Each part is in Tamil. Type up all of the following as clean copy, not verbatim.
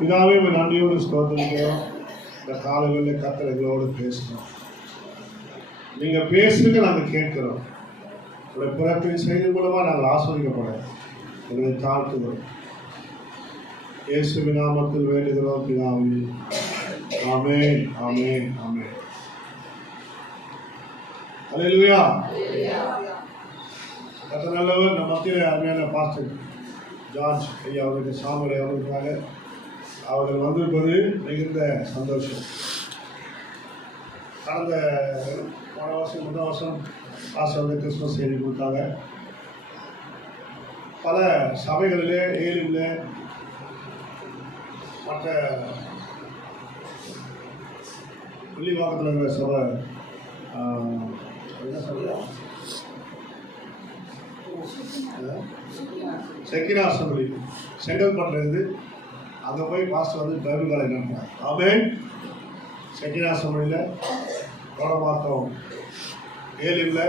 பிதாவே நன்றியோடு ஸ்தோத்திரிக்கிறோம். இந்த காலங்களில் கர்த்தர் எங்களோடு பேசுகிறோம். நீங்கள் பேசுங்க, நாங்கள் கேட்கிறோம். உங்களுடைய பிறப்பின் செய்தி மூலமாக நாங்கள் ஆஸ்வதிக்கப்பட எங்களை தாழ்த்துகிறோம். இயேசுவின் நாமத்தில் வேண்டுகிறோம் பிதாவே. ஆமென், ஆமென், ஆமென். அல்லேலூயா. கர்த்தர் நல்லவர். நம்ம மத்தியில் அருமையான பாஸ்டர் ஜார்ஜ் ஐயா அவருக்கு சாமுறை அவர்களுக்காக அவர்கள் வந்திருப்பது மிகுந்த சந்தோஷம். கடந்த முதல் வருஷம் பாஸ்டர் வந்து கிறிஸ்மஸ் செய்தி கொடுத்தாங்க. பல சபைகளிலே ஏழில் மற்ற வெள்ளிவாக்கத்தில் இருக்கிற சபை என்ன சொல்கிறோம், செக்கினா அசம்பிளி செங்கல்பட்டில் இருந்து அங்கே போய் பாஸ்டர் வந்து பைபிள் காலேஜ் நடத்துகிறார். ஆமென். செக்கினா அசம்பிளியில் கோடமாக்கம் ஏழில்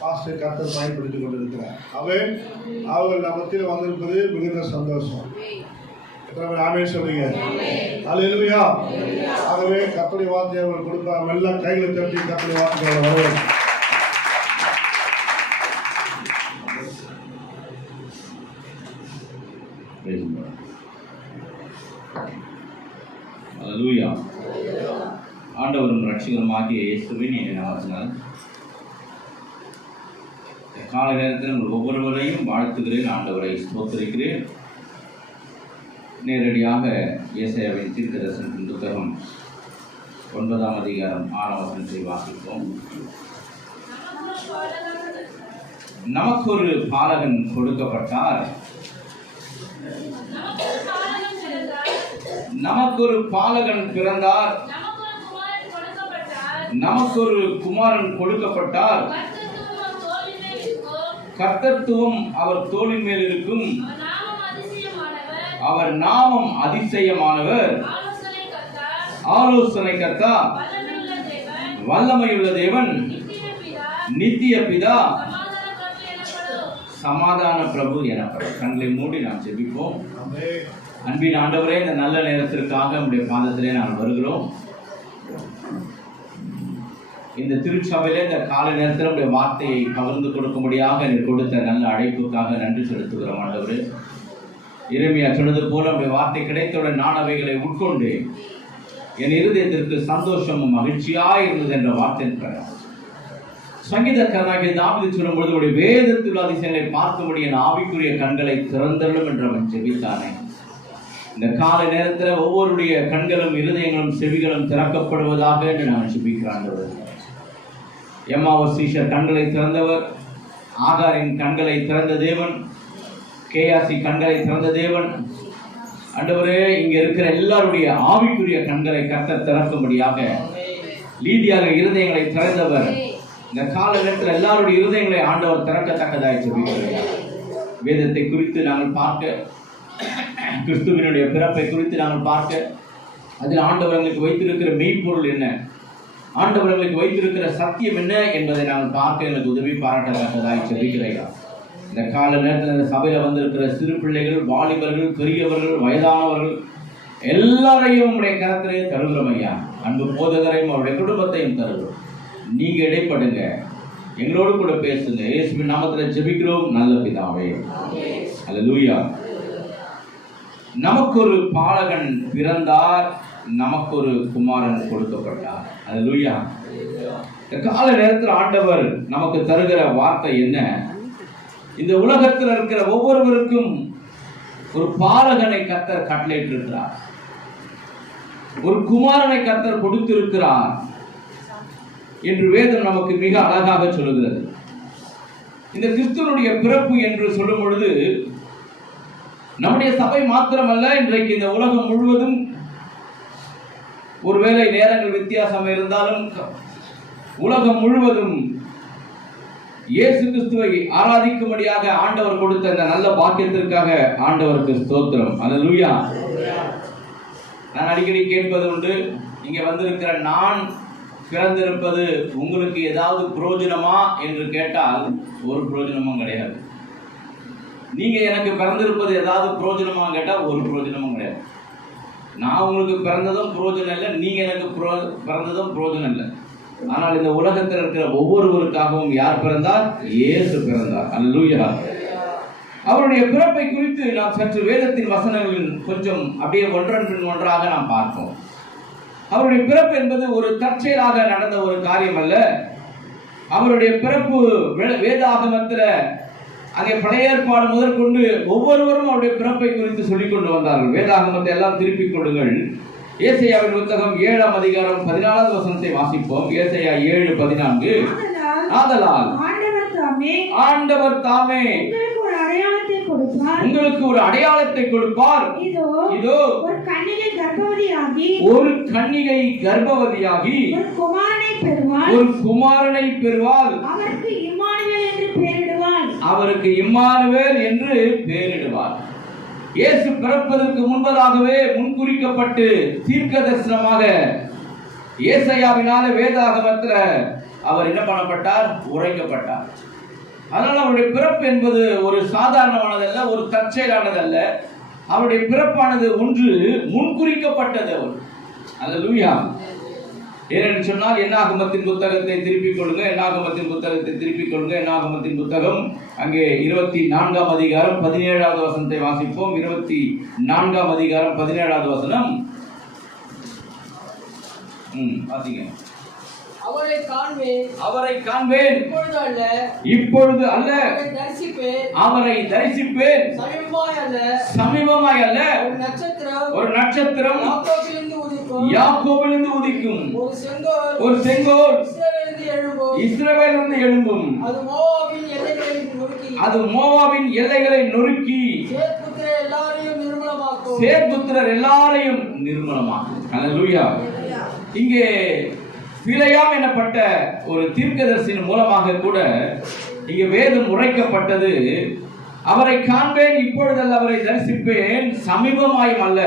பாஸ்டர் கர்த்தர் பயன்படுத்தி கொண்டிருக்கிறார். ஆமென். அவர்கள் நம்மத்தில் வந்திருப்பது மிகுந்த சந்தோஷம். எத்தனை பேர் ஆமென் சொல்றீங்க? அல்லேலூயா. ஆகவே கர்த்தருடைய வார்த்தையை அவர்கள் கொடுப்பாங்க. எல்லாம் கைகளை தட்டி கர்த்தருடைய வார்த்தைகளை வருவோம். அல்லேலூயா. ஆண்டவரும் ரட்சகருமாகிய இயேசுவின் இனிய நாமத்தினால் காலை நேரத்தில் உங்கள் ஒவ்வொருவரையும் வாழ்த்துகிறேன். ஆண்டவரை ஸ்தோத்திரிக்கிறேன். நேரடியாக ஏசாயாவின் தீர்க்கதரிசனத்தின் புத்தகம் 9ஆம் அதிகாரம் 6ஆம் வசனத்தை வாசிப்போம். நமக்கு ஒரு பாலகன் கொடுக்கப்பட்டார், நமக்கு ஒரு பாலகன் பிறந்தார், நமக்கு ஒரு குமாரன் கொடுக்கப்பட்டார், கர்த்தத்துவம் அவர் தோளின் மேல் இருக்கும், அவர் நாமம் அதிசயமானவர், ஆலோசனை கர்த்தா, வல்லமையுள்ள தேவன், நித்திய பிதா, சமாதான பிரபு எனப்படும். கண்களை மூடி நாம் ஜெபிப்போம். அன்பின் ஆண்டவரே, இந்த நல்ல நேரத்திற்காக நம்முடைய பாதத்திலே நாம் வருகிறோம். இந்த திருச்சபையிலே இந்த காலை நேரத்தில் நம்முடைய வார்த்தையை பகிர்ந்து கொடுக்கும்படியாக எனக்கு கொடுத்த நல்ல அழைப்புக்காக நன்றி செலுத்துகிறோம். ஆண்டவரே, இறைமையா சொன்னது போல நம்முடைய வார்த்தை கிடைத்தவுடன் நான் அவைகளை உட்கொண்டு என் இருதயத்திற்கு சந்தோஷமும் மகிழ்ச்சியாக இருந்தது என்ற வார்த்தை இருக்கிறார். சங்கீதக்காரனாகிய தாவீது சொல்லும்பொழுது உடைய வேதத்தில் அதிசயங்களை பார்க்கும்படி என் ஆவிக்குரிய கண்களை திறந்தள்ளும் என்று அவன் ஜெபித்தானே. இந்த காலை நேரத்தில் ஒவ்வொருடைய கண்களும் இருதயங்களும் செவிகளும் திறக்கப்படுவதாக என்று நான் ஜெபிக்கிறேன். எம்மாவூர் சீஷர் கண்களை திறந்தவர், ஆகாரின் கண்களை திறந்த தேவன், கேயாசி கண்களை திறந்த தேவன். ஆண்டவரே, இங்க இருக்கிற எல்லாருடைய ஆவிக்குரிய கண்களை கர்த்தர் திறக்கும்படியாக லீதியாக இருதயங்களை திறந்தவர். இந்த கால நேரத்தில் எல்லாருடைய இருதயங்களை ஆண்டவர் திறக்கத்தக்கதாய் ஜெபிக்கிறார். வேதத்தை குறித்து நாங்கள் பார்க்க, கிறிஸ்துவினுடைய பிறப்பை குறித்து நாங்கள் பார்க்க, அதில் ஆண்டவர்களுக்கு வைத்திருக்கிற மெய்ப்பொருள் என்ன, ஆண்டவர்களுக்கு வைத்திருக்கிற சத்தியம் என்ன என்பதை நாங்கள் பார்க்க எனக்கு உதவி பாராட்டத்தக்கதாய் ஜெபிக்கிறார். இந்த கால நேரத்தில் இந்த சபையில் வந்திருக்கிற சிறு பிள்ளைகள், வாலிபர்கள், பெரியவர்கள், வயதானவர்கள் எல்லாரையும் உடைய கரத்திலே தருகிறோம் ஐயா. அன்பு போதகரையும் அவருடைய குடும்பத்தையும் தருகிறோம். நீங்க இடைப்படுங்க, எங்களோடு கூட பேசுங்க. இயேசுவின் நாமத்தில் ஜெபிக்கிறோம் நல்ல பிதாவே. அல்லேலூயா. நமக்கு ஒரு பாலகன் பிறந்தார், நமக்கு ஒரு குமாரன் கொடுக்கப்பட்டார். அல்லேலூயா. இந்த கால நேரத்தில் ஆண்டவர் நமக்கு தருகிற வார்த்தை என்ன? இந்த உலகத்தில் இருக்கிற ஒவ்வொருவருக்கும் ஒரு பாலகனை கர்த்தர் கட்டளையிட்டிருக்கிறார், ஒரு குமாரனை கர்த்தர் கொடுத்திருக்கிறார் என்று வேதம் நமக்கு மிக அழகாக சொல்லுகிறது. இந்த கிறிஸ்துவனுடைய பிறப்பு என்று சொல்லும் பொழுது நம்முடைய சபை மாத்திரமல்ல, இன்றைக்கு இந்த உலகம் முழுவதும் ஒருவேளை நேரங்கள் வித்தியாசம் இருந்தாலும் உலகம் முழுவதும் இயேசு கிறிஸ்துவை ஆராதிக்கும்படியாக ஆண்டவர் கொடுத்த இந்த நல்ல பாக்கியத்திற்காக ஆண்டவருக்கு ஸ்தோத்திரம். அல்லேலூயா. நான் அடிக்கடி கேட்பது உண்டு, இங்கே வந்திருக்கிற நான் பிறந்திருப்பது உங்களுக்கு ஏதாவது பிரயோஜனமா என்று கேட்டால் ஒரு பிரயோஜனமும் கிடையாது. நீங்க எனக்கு பிறந்திருப்பது ஏதாவது பிரயோஜனமா கேட்டா ஒரு பிரயோஜனமும் கிடையாது. நான் உங்களுக்கு பிறந்ததும் பிரயோஜனம் இல்லை, நீங்க எனக்கு பிறந்ததும் பிரயோஜனம் இல்லை. ஆனால் இந்த உலகத்தில் இருக்கிற ஒவ்வொருவருக்காகவும் யார் பிறந்தார்? இயேசு பிறந்தார். அல்லேலூயா. அவருடைய பிறப்பை குறித்து நாம் சற்று வேதத்தின் வசனங்களில் கொஞ்சம் அப்படியே ஒன்றன் பின் ஒன்றாக நாம் பார்ப்போம். அவருடைய பிறப்பு என்பது ஒரு தற்செயலாக நடந்த ஒரு காரியம் அல்ல. அவருடைய பிறப்பு வேதாகமத்தில் அங்கே பழைய ஏற்பாடு முதற்கொண்டு ஒவ்வொருவரும் அவருடைய பிறப்பை குறித்து சொல்லிக் கொண்டு வந்தார்கள். வேதாகமத்தை எல்லாம் திருப்பிக் கொள்ளுங்கள். ஏசாயாவின் புத்தகம் 7ஆம் அதிகாரம் 14வது வசனத்தை வாசிப்போம். ஏசாயா 7:14. ஆதலால் ஆண்டவர் தாமே உங்களுக்கு ஒரு அடையாளத்தை கொடுப்பார். இதோ ஒரு கன்னிகை கர்ப்பவதியாகி ஒரு குமாரனை பெறுவாள். அவருக்கு இம்மானுவேல் என்று பெயரிடுவார். இயேசு பிறப்பதற்கு முன்பதாகவே முன்குறிக்கப்பட்டு தீர்க்க தரிசனமாக ஏசாயாவினால வேதாகமத்தில் அவர் என்ன பண்ணப்பட்டார்? உரைக்கப்பட்டார். அதனால் அவருடைய பிறப்பு என்பது ஒரு சாதாரணமானதல்ல, ஒரு தற்செயலானதல்ல. அவருடைய பிறப்பானது ஒன்று முன்குறிக்கப்பட்டது. அவர் அல்லேலூயா. ஏனென்று சொன்னால் என்னாகமத்தின் புத்தகத்தை திருப்பிக் கொள்ளுங்க. என்னாகமத்தின் புத்தகத்தை திருப்பிக் கொள்ளுங்க. என்னாகமத்தின் புத்தகம் அங்கே 24ஆம் அதிகாரம் 17வது வசனத்தை வாசிப்போம். 24ஆம் அதிகாரம் 17வது வசனம். வாசிங்க. அவரை காண்பேன் இப்பொழுது அல்ல, அவரை தரிசிப்பேன் சமீபமாய் அல்ல. ஒரு நட்சத்திரம் யாக்கோபிலிருந்து உதிக்கும், ஒரு செங்கோல் இஸ்ரவேலிலிருந்து எழும்பும். அது மோவாபின் எல்லைகளை நொறுக்கி சேத்புத்திரர் எல்லாரையும் நிர்மூலமாக்கும். அல்லேலூயா. இங்கே பிலேயாம் எனப்பட்ட ஒரு தீர்க்கதரிசியின் மூலமாக கூட இங்கே வேதம் உரைக்கப்பட்டது. அவரை காண்பேன் இப்பொழுதல்ல, அவரை தரிசிப்பேன் சமீபமாயும் அல்ல.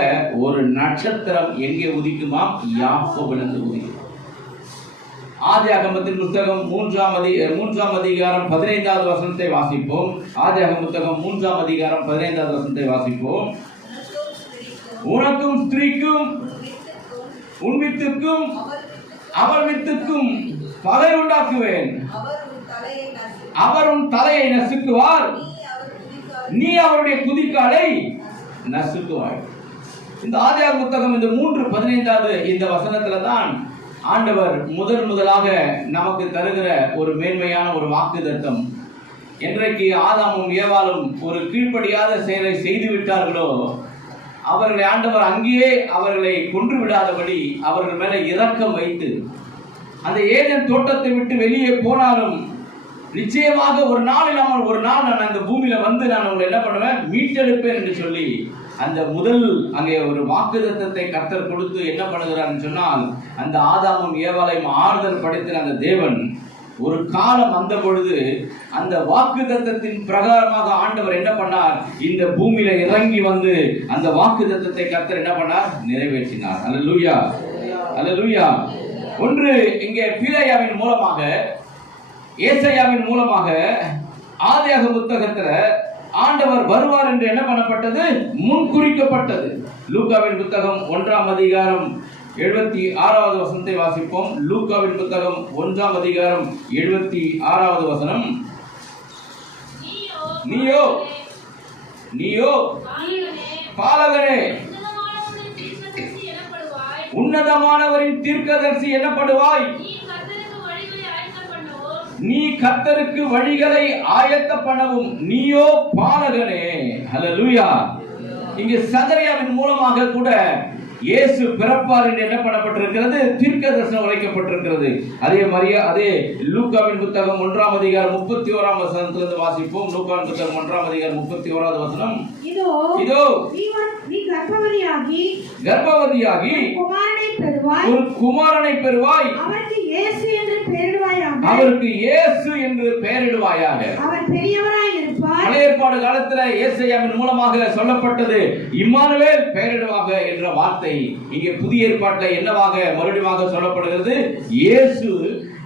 ஒரு நட்சத்திரம் எங்கே உதிக்குமாம்? யாக்கோபிலிருந்து உதிக்கும். ஆதியாகமத்தின் புத்தகம் 3ஆம் அதிகாரம் 15வது வசனத்தை வாசிப்போம். ஆதியாகம புத்தகம் 3ஆம் அதிகாரம் 15வது வசனத்தை வாசிப்போம். உனக்கும் ஸ்திரீக்கும் உன் வித்துக்கும் அவள் வித்துக்கும் பகை உண்டாக்குவேன். அவர் உன் தலையை நசுக்குவார், நீ அவருடைய குதிகாலை நசுக்குவாய். இந்த ஆதியாகம புத்தகம் இந்த 3:15 இந்த வசனத்துல தான் ஆண்டவர் முதலாக நமக்கு தருகிற ஒரு மேன்மையான ஒரு வாக்குத்தத்தம். என்றைக்கு ஆதாமும் ஏவாளும் ஒரு கீழ்ப்படியாத செயலை செய்து விட்டார்களோ, அவர்களை ஆண்டவர் அங்கேயே அவர்களை கொன்று விடாதபடி அவர்கள் மேல இரக்கம் வைத்து, அந்த ஏதேன் தோட்டத்தை விட்டு வெளியே போனாலும் நிச்சயமாக ஒரு நாள் நான் அந்த பூமியில வந்து நான் உங்களை என்ன பண்ணுவேன்? மீட்டெடுப்பேன் என்று சொல்லி அந்த முதல் அங்கே ஒரு வாக்குத்தத்தத்தை கர்த்தர் கொடுத்து என்ன பண்ணுகிறார் சொன்னால், அந்த ஆதாமும் ஏவாளையும் ஆறுதல் படைத்த அந்த தேவன் ஒரு காலம் வந்த பொழுது அந்த வாக்குத்தத்தத்தின் பிரகாரமாக ஆண்டவர் என்ன பண்ணார்? இந்த பூமியில இறங்கி வந்து அந்த வாக்குத்தத்தத்தை கர்த்தர் என்ன பண்ணார்? நிறைவேற்றினார். அல்லேலூயா, அல்லேலூயா. ஒன்று இங்கே பிலேயாவின் மூலமாக, ஏசாயாவின் மூலமாக ஆதியாகம புத்தகத்துல ஆண்டவர் வருவார் என்று என்ன பண்ணப்பட்டது? முன்குறிக்கப்பட்டது. லூக்காவின் புத்தகம் 1ஆம் அதிகாரம் 76வது வசனத்தை வாசிப்போம். லூக்காவின் புத்தகம் 1ஆம் அதிகாரம் 76வது வசனம். நீயோ பாலகனே, உன்னதமானவரின் தீர்க்கதரிசி எனப்படுவாய். நீ கர்த்தருக்கு வழிகளை ஆயத்த பண்ணவும். நீயோ பாலகனே. அல்லேலூயா. இங்கே சகரியாவின் மூலமாக கூட இயேசு பிறப்பார் என்று என்ன பண்ணப்பட்டிருக்கிறது? தீர்க்க தரிசனம் உரைக்கப்பட்டிருக்கிறது. அதே லூக்காவின் புத்தகம் 1ஆம் அதிகாரம் 31ஆம் வசனத்திலிருந்து வாசிப்போம். லூக்காவின் புத்தகம் 1ஆம் அதிகாரம் 31வது வசனம். இதோ நீ கர்ப்பவதியாகி ஒரு குமாரனை பெறுவாய். அவருக்கு இயேசு என்று பெயரிடுவாயாக. அவர் பெரியவராய் இருப்பார். பழைய ஏற்பாடு காலத்துல ஏசாயாவின் மூலமாக சொல்லப்பட்டது இம்மானுவேல் பெயரிடுவாக என்ற வார்த்தை இங்கே புதிய ஏற்பாட்டில் என்னவாக மறுபடியும் சொல்லப்படுகிறது? இயேசு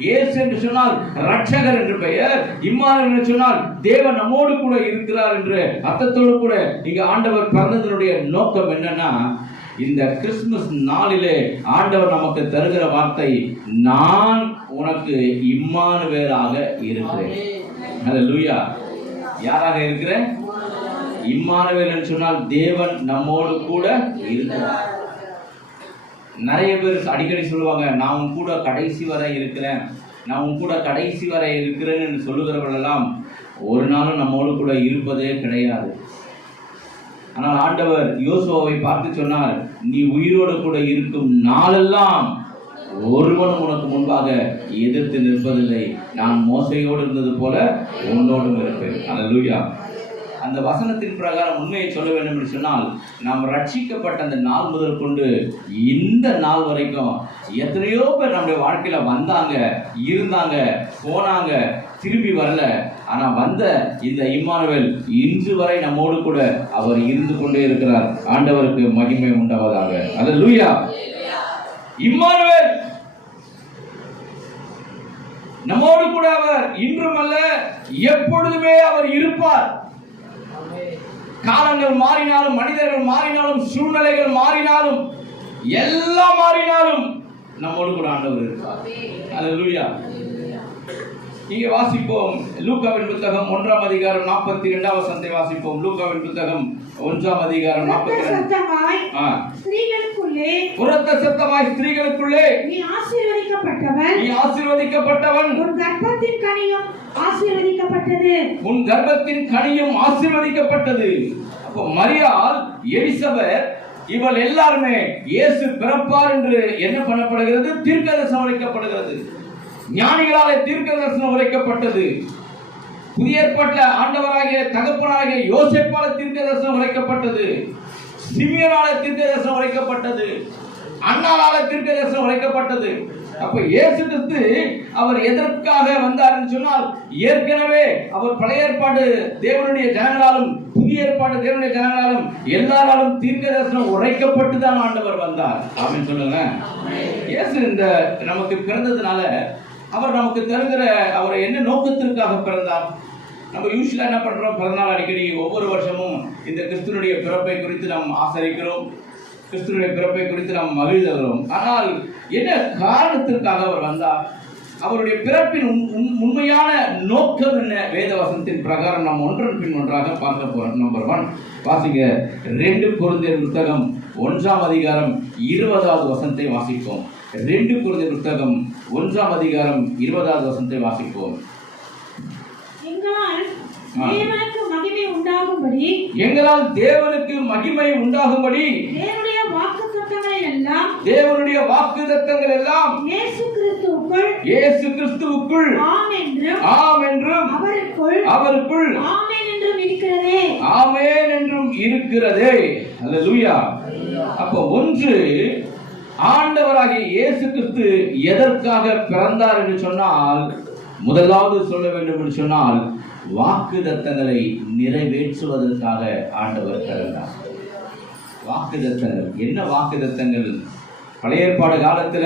இயேசு என்று சொன்னால் ரட்சகர் என்று பெயர். இம்மானுவேல் என்று சொன்னால் தேவன் நம்மோடு கூட இருக்கிறார் என்று அர்த்தத்தோடு கூட இங்க ஆண்டவர் பிறந்ததனுடைய நோக்கம் என்னன்னா, இந்த கிறிஸ்துமஸ் நாளிலே ஆண்டவர் நமக்கு தருகிற வார்த்தை, நான் உனக்கு இம்மானுவேலாக இருக்கிறேன். ஹல்லேலூயா. யாராக இருக்கிறேன்? இம்மானுவேல் என்று சொன்னால் தேவன் நம்மோடு கூட இருக்கிறார். நிறைய பேர் அடிக்கடி சொல்லுவாங்க, நான் உன் கூட கடைசி வரை இருக்கிறேன், நான் உன் கூட கடைசி வரை இருக்கிறேன் என்று சொல்லுகிறவர்களெல்லாம் ஒரு நாளும் நம்மோடு கூட இருப்பதே கிடையாது. ஆனால் ஆண்டவர் யோசுவாவை பார்த்து சொன்னார், நீ உயிரோடு கூட இருக்கும் நாளெல்லாம் ஒருவனும் உனக்கு முன்பாக எதிர்த்து நிற்பதில்லை, நான் மோசையோடு இருந்தது போல உன்னோடும் இருப்பேன். அல்லேலூயா. அந்த வசனத்தின் பிரகாரம் உண்மையை சொல்ல வேண்டும் என்று சொன்னால், நாம் ரட்சிக்கப்பட்ட அந்த நாள் முதல் கொண்டு இந்த நாள் வரைக்கும் எத்தனையோ பேர் நம்முடைய வாழ்க்கையில வந்தாங்க, இருந்தாங்க, போனாங்க, திரும்பி வரல. ஆனா வந்த இந்த இம்மானுவேல் இன்று வரை நம்மோடு கூட அவர் இருந்து கொண்டே இருக்கிறார். ஆண்டவருக்கு மகிமை உண்டாவதாக. அல்லேலூயா. இம்மானுவேல் நம்மோடு கூட அவர் இன்றும் அல்ல எப்பொழுதுமே அவர் இருப்பார். காலங்கள் மாறினாலும், மனிதர்கள் மாறினாலும், சூழ்நிலைகள் மாறினாலும், எல்லாம் மாறினாலும் நம்மோடு கூட ஆண்டவர் இருப்பார். அல்லேலூயா. இங்கே வாசிப்போம் லூக்காவின் புத்தகம் 1ஆம் அதிகாரம் 42ஆம் வசனத்தை வாசிப்போம். லூக்காவின் புத்தகம் 1ஆம் அதிகாரம் 42. உரத்த சத்தமாய் ஸ்திரீகளுக்குள்ளே நீ ஆசீர்வதிக்கப்பட்டவன், நீ ஆசீர்வதிக்கப்பட்டவன், உன் கர்ப்பத்தின் கனியும் ஆசீர்வதிக்கப்பட்டது, உன் கர்ப்பத்தின் கனியும் ஆசீர்வதிக்கப்பட்டது. அப்போ மரியாள், எலிசபெத், இவள் எல்லாருமே இயேசு பிறப்பார் என்று என்ன பண்ணப்படுகிறது? தீர்க்கதரிசனம் உரைக்கப்படுகிறது. ஞானிகளாலே தீர்க்கதரிசனம் உரைக்கப்பட்டது. புதிய ஏற்பாட்டில் ஆண்டவராகிய தகப்பனாகிய யோசேப்பால தீர்க்கதரிசனம் உரைக்கப்பட்டது. சிமியோனால தீர்க்கதரிசனம் உரைக்கப்பட்டது. அன்னாளால தீர்க்கதரிசனம் உரைக்கப்பட்டது. அப்ப இயேசு கிறிஸ்து அவர் எதற்காக வந்தார் என்று சொன்னால், ஏற்கனவே அவர் பழைய ஏற்பாடு தேவனுடைய ஜனங்களாலும் புதிய ஏற்பாடு தேவனுடைய ஜனங்களாலும் எல்லாராலும் தீர்க்கதரிசனம் உரைக்கப்பட்டு தான் ஆண்டவர் வந்தார். அப்படின்னு சொல்லுங்க. இயேசு இந்த நமக்கு பிறந்ததுனால அவர் நமக்கு தருகிற அவர் என்ன நோக்கத்திற்காக பிறந்தார்? நம்ம யூஸ்வலா என்ன பண்றோம்? பிறந்தநாள் அடிக்கடி ஒவ்வொரு வருஷமும் இந்த கிறிஸ்துவனுடைய பிறப்பை குறித்து நாம் ஆசரிக்கிறோம், கிறிஸ்துவனுடைய பிறப்பை குறித்து நாம் மகிழ்கிறோம். ஆனால் என்ன காரணத்திற்காக அவர் வந்தார்? அவருடைய பிறப்பின் உண்மையான நோக்கம் என்ன? வேத வசனத்தின் பிரகாரம் நாம் ஒன்றன் பின் ஒன்றாக பார்க்க போறோம். நம்பர் 1 வாசிங்க. 2 கொரிந்தியர் புத்தகம் 1ஆம் அதிகாரம் 20வது வசனத்தை வாசிப்போம். 2 கொரிந்தியர் புத்தகம் 1ஆம் அதிகாரம் 20வது வசனத்தை வாசிப்போம். தேவனுக்கு மகிமை உண்டாகும்படி, எங்களால் தேவனுக்கு மகிமை உண்டாகும்படி தேவனுடைய வாக்குத்தத்தங்களை எல்லாம், தேவனுடைய வாக்குத்தத்தங்கள் எல்லாம் இயேசு கிறிஸ்துவுக்குள் ஆம் என்றும் அவருக்குள் ஆமென் என்றும் இருக்கிறதே. ஆமென் என்றும் இருக்கிறதே. அல்லேலூயா. அப்போ ஒன்று, ஆண்டவராகிய இயேசு கிறிஸ்து எதற்காக பிறந்தார் என்று சொன்னால், முதலாவது சொல்ல வேண்டும் என்று சொன்னால், வாக்குத்தத்தங்களை நிறைவேற்றுவதற்காக ஆண்டவர் பிறந்தார். வாக்குத்தத்தங்கள் என்ன? வாக்குத்தத்தங்கள் பழைய ஏற்பாடு காலத்துல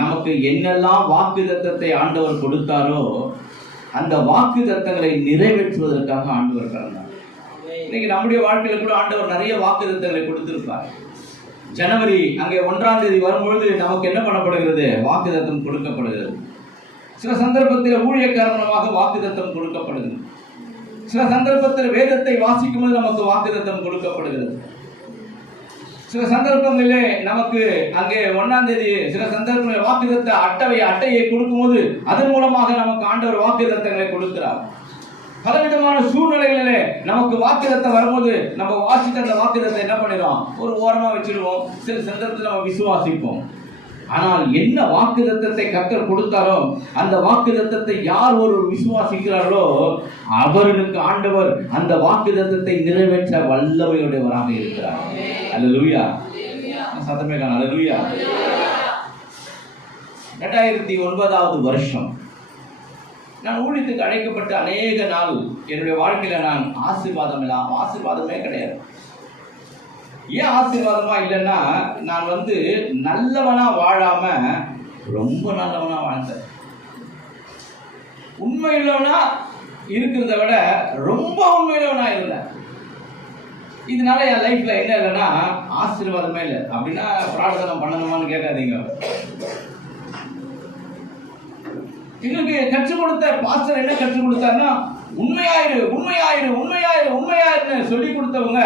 நமக்கு என்னெல்லாம் வாக்குத்தத்தத்தை ஆண்டவர் கொடுத்தாரோ அந்த வாக்குத்தத்தங்களை நிறைவேற்றுவதற்காக ஆண்டவர் பிறந்தார். இன்னைக்கு நம்முடைய வாழ்க்கையில கூட ஆண்டவர் நிறைய வாக்குத்தத்தங்களை கொடுத்திருப்பார். ஜனவரி அங்கே 1ஆம் தேதி வரும்பொழுது நமக்கு என்ன பண்ணப்படுகிறது? வாக்குத்தத்தம் கொடுக்கப்படுகிறது. சில சந்தர்ப்பத்தில் ஊழியக்காரமாக வாக்குத்தத்தம் கொடுக்கப்படுகிறது. சில சந்தர்ப்பத்தில் வேதத்தை வாசிக்கும் போது நமக்கு வாக்குத்தத்தம் கொடுக்கப்படுகிறது. சில சந்தர்ப்பங்களிலே நமக்கு அங்கே 1ஆம் தேதி சில சந்தர்ப்பங்களில் வாக்குத்தத்த அட்டையை கொடுக்கும்போது அதன் மூலமாக நமக்கு ஆண்டவர் வாக்குத்தத்தங்களை கொடுக்கிறார். பலவிதமான சூழ்நிலைகளிலே நமக்கு வாக்குத்தத்தம் வரும்போது நம்ம வாசித்த அந்த வாக்குத்தத்தை என்ன பண்ணிடுவோம்? ஒரு ஓரமா வச்சிருவோம். சில சந்தர்ப்பத்தில் நம்ம விசுவாசிப்போம். ஆனால் என்ன வாக்குத்தத்தத்தை கர்த்தர் கொடுத்தாரோ அந்த வாக்குத்தத்தத்தை யார் ஒரு விசுவாசிக்கிறார்களோ அவர்களுக்கு ஆண்டவர் அந்த வாக்குத்தத்தத்தை நிறைவேற்ற வல்லமையுடையவராக இருக்கிறார். அல்லேலூயா. சத்தமே காண. அல்லேலூயா. 2009வது வருஷம் நான் ஊழியத்துக்கு அழைக்கப்பட்ட அநேக நாள் என்னுடைய வாழ்க்கையில நான் ஆசீர்வாதமே கிடையாது. ஏன் ஆசீர்வாதமா இல்லைன்னா, நான் நல்லவனா வாழாம ரொம்ப நல்லவனா வாழ்ந்தேன். உண்மையுள்ளவனா இருக்கிறத விட ரொம்ப உண்மையுள்ளவனா இருந்தேன். இதனால என் லைஃப்ல என்ன இல்லைன்னா ஆசீர்வாதமே இல்லை. அப்படின்னா பிரார்த்தனை பண்ணணுமான்னு கேட்காதீங்க. எங்களுக்கு கற்றுக் கொடுத்த பாஸ்டர் என்ன கற்றுக் கொடுத்தாருன்னா, உண்மையாயிரு உண்மையாயிரு உண்மையாயிரு உண்மையாயிருன்னு சொல்லி கொடுத்தவங்க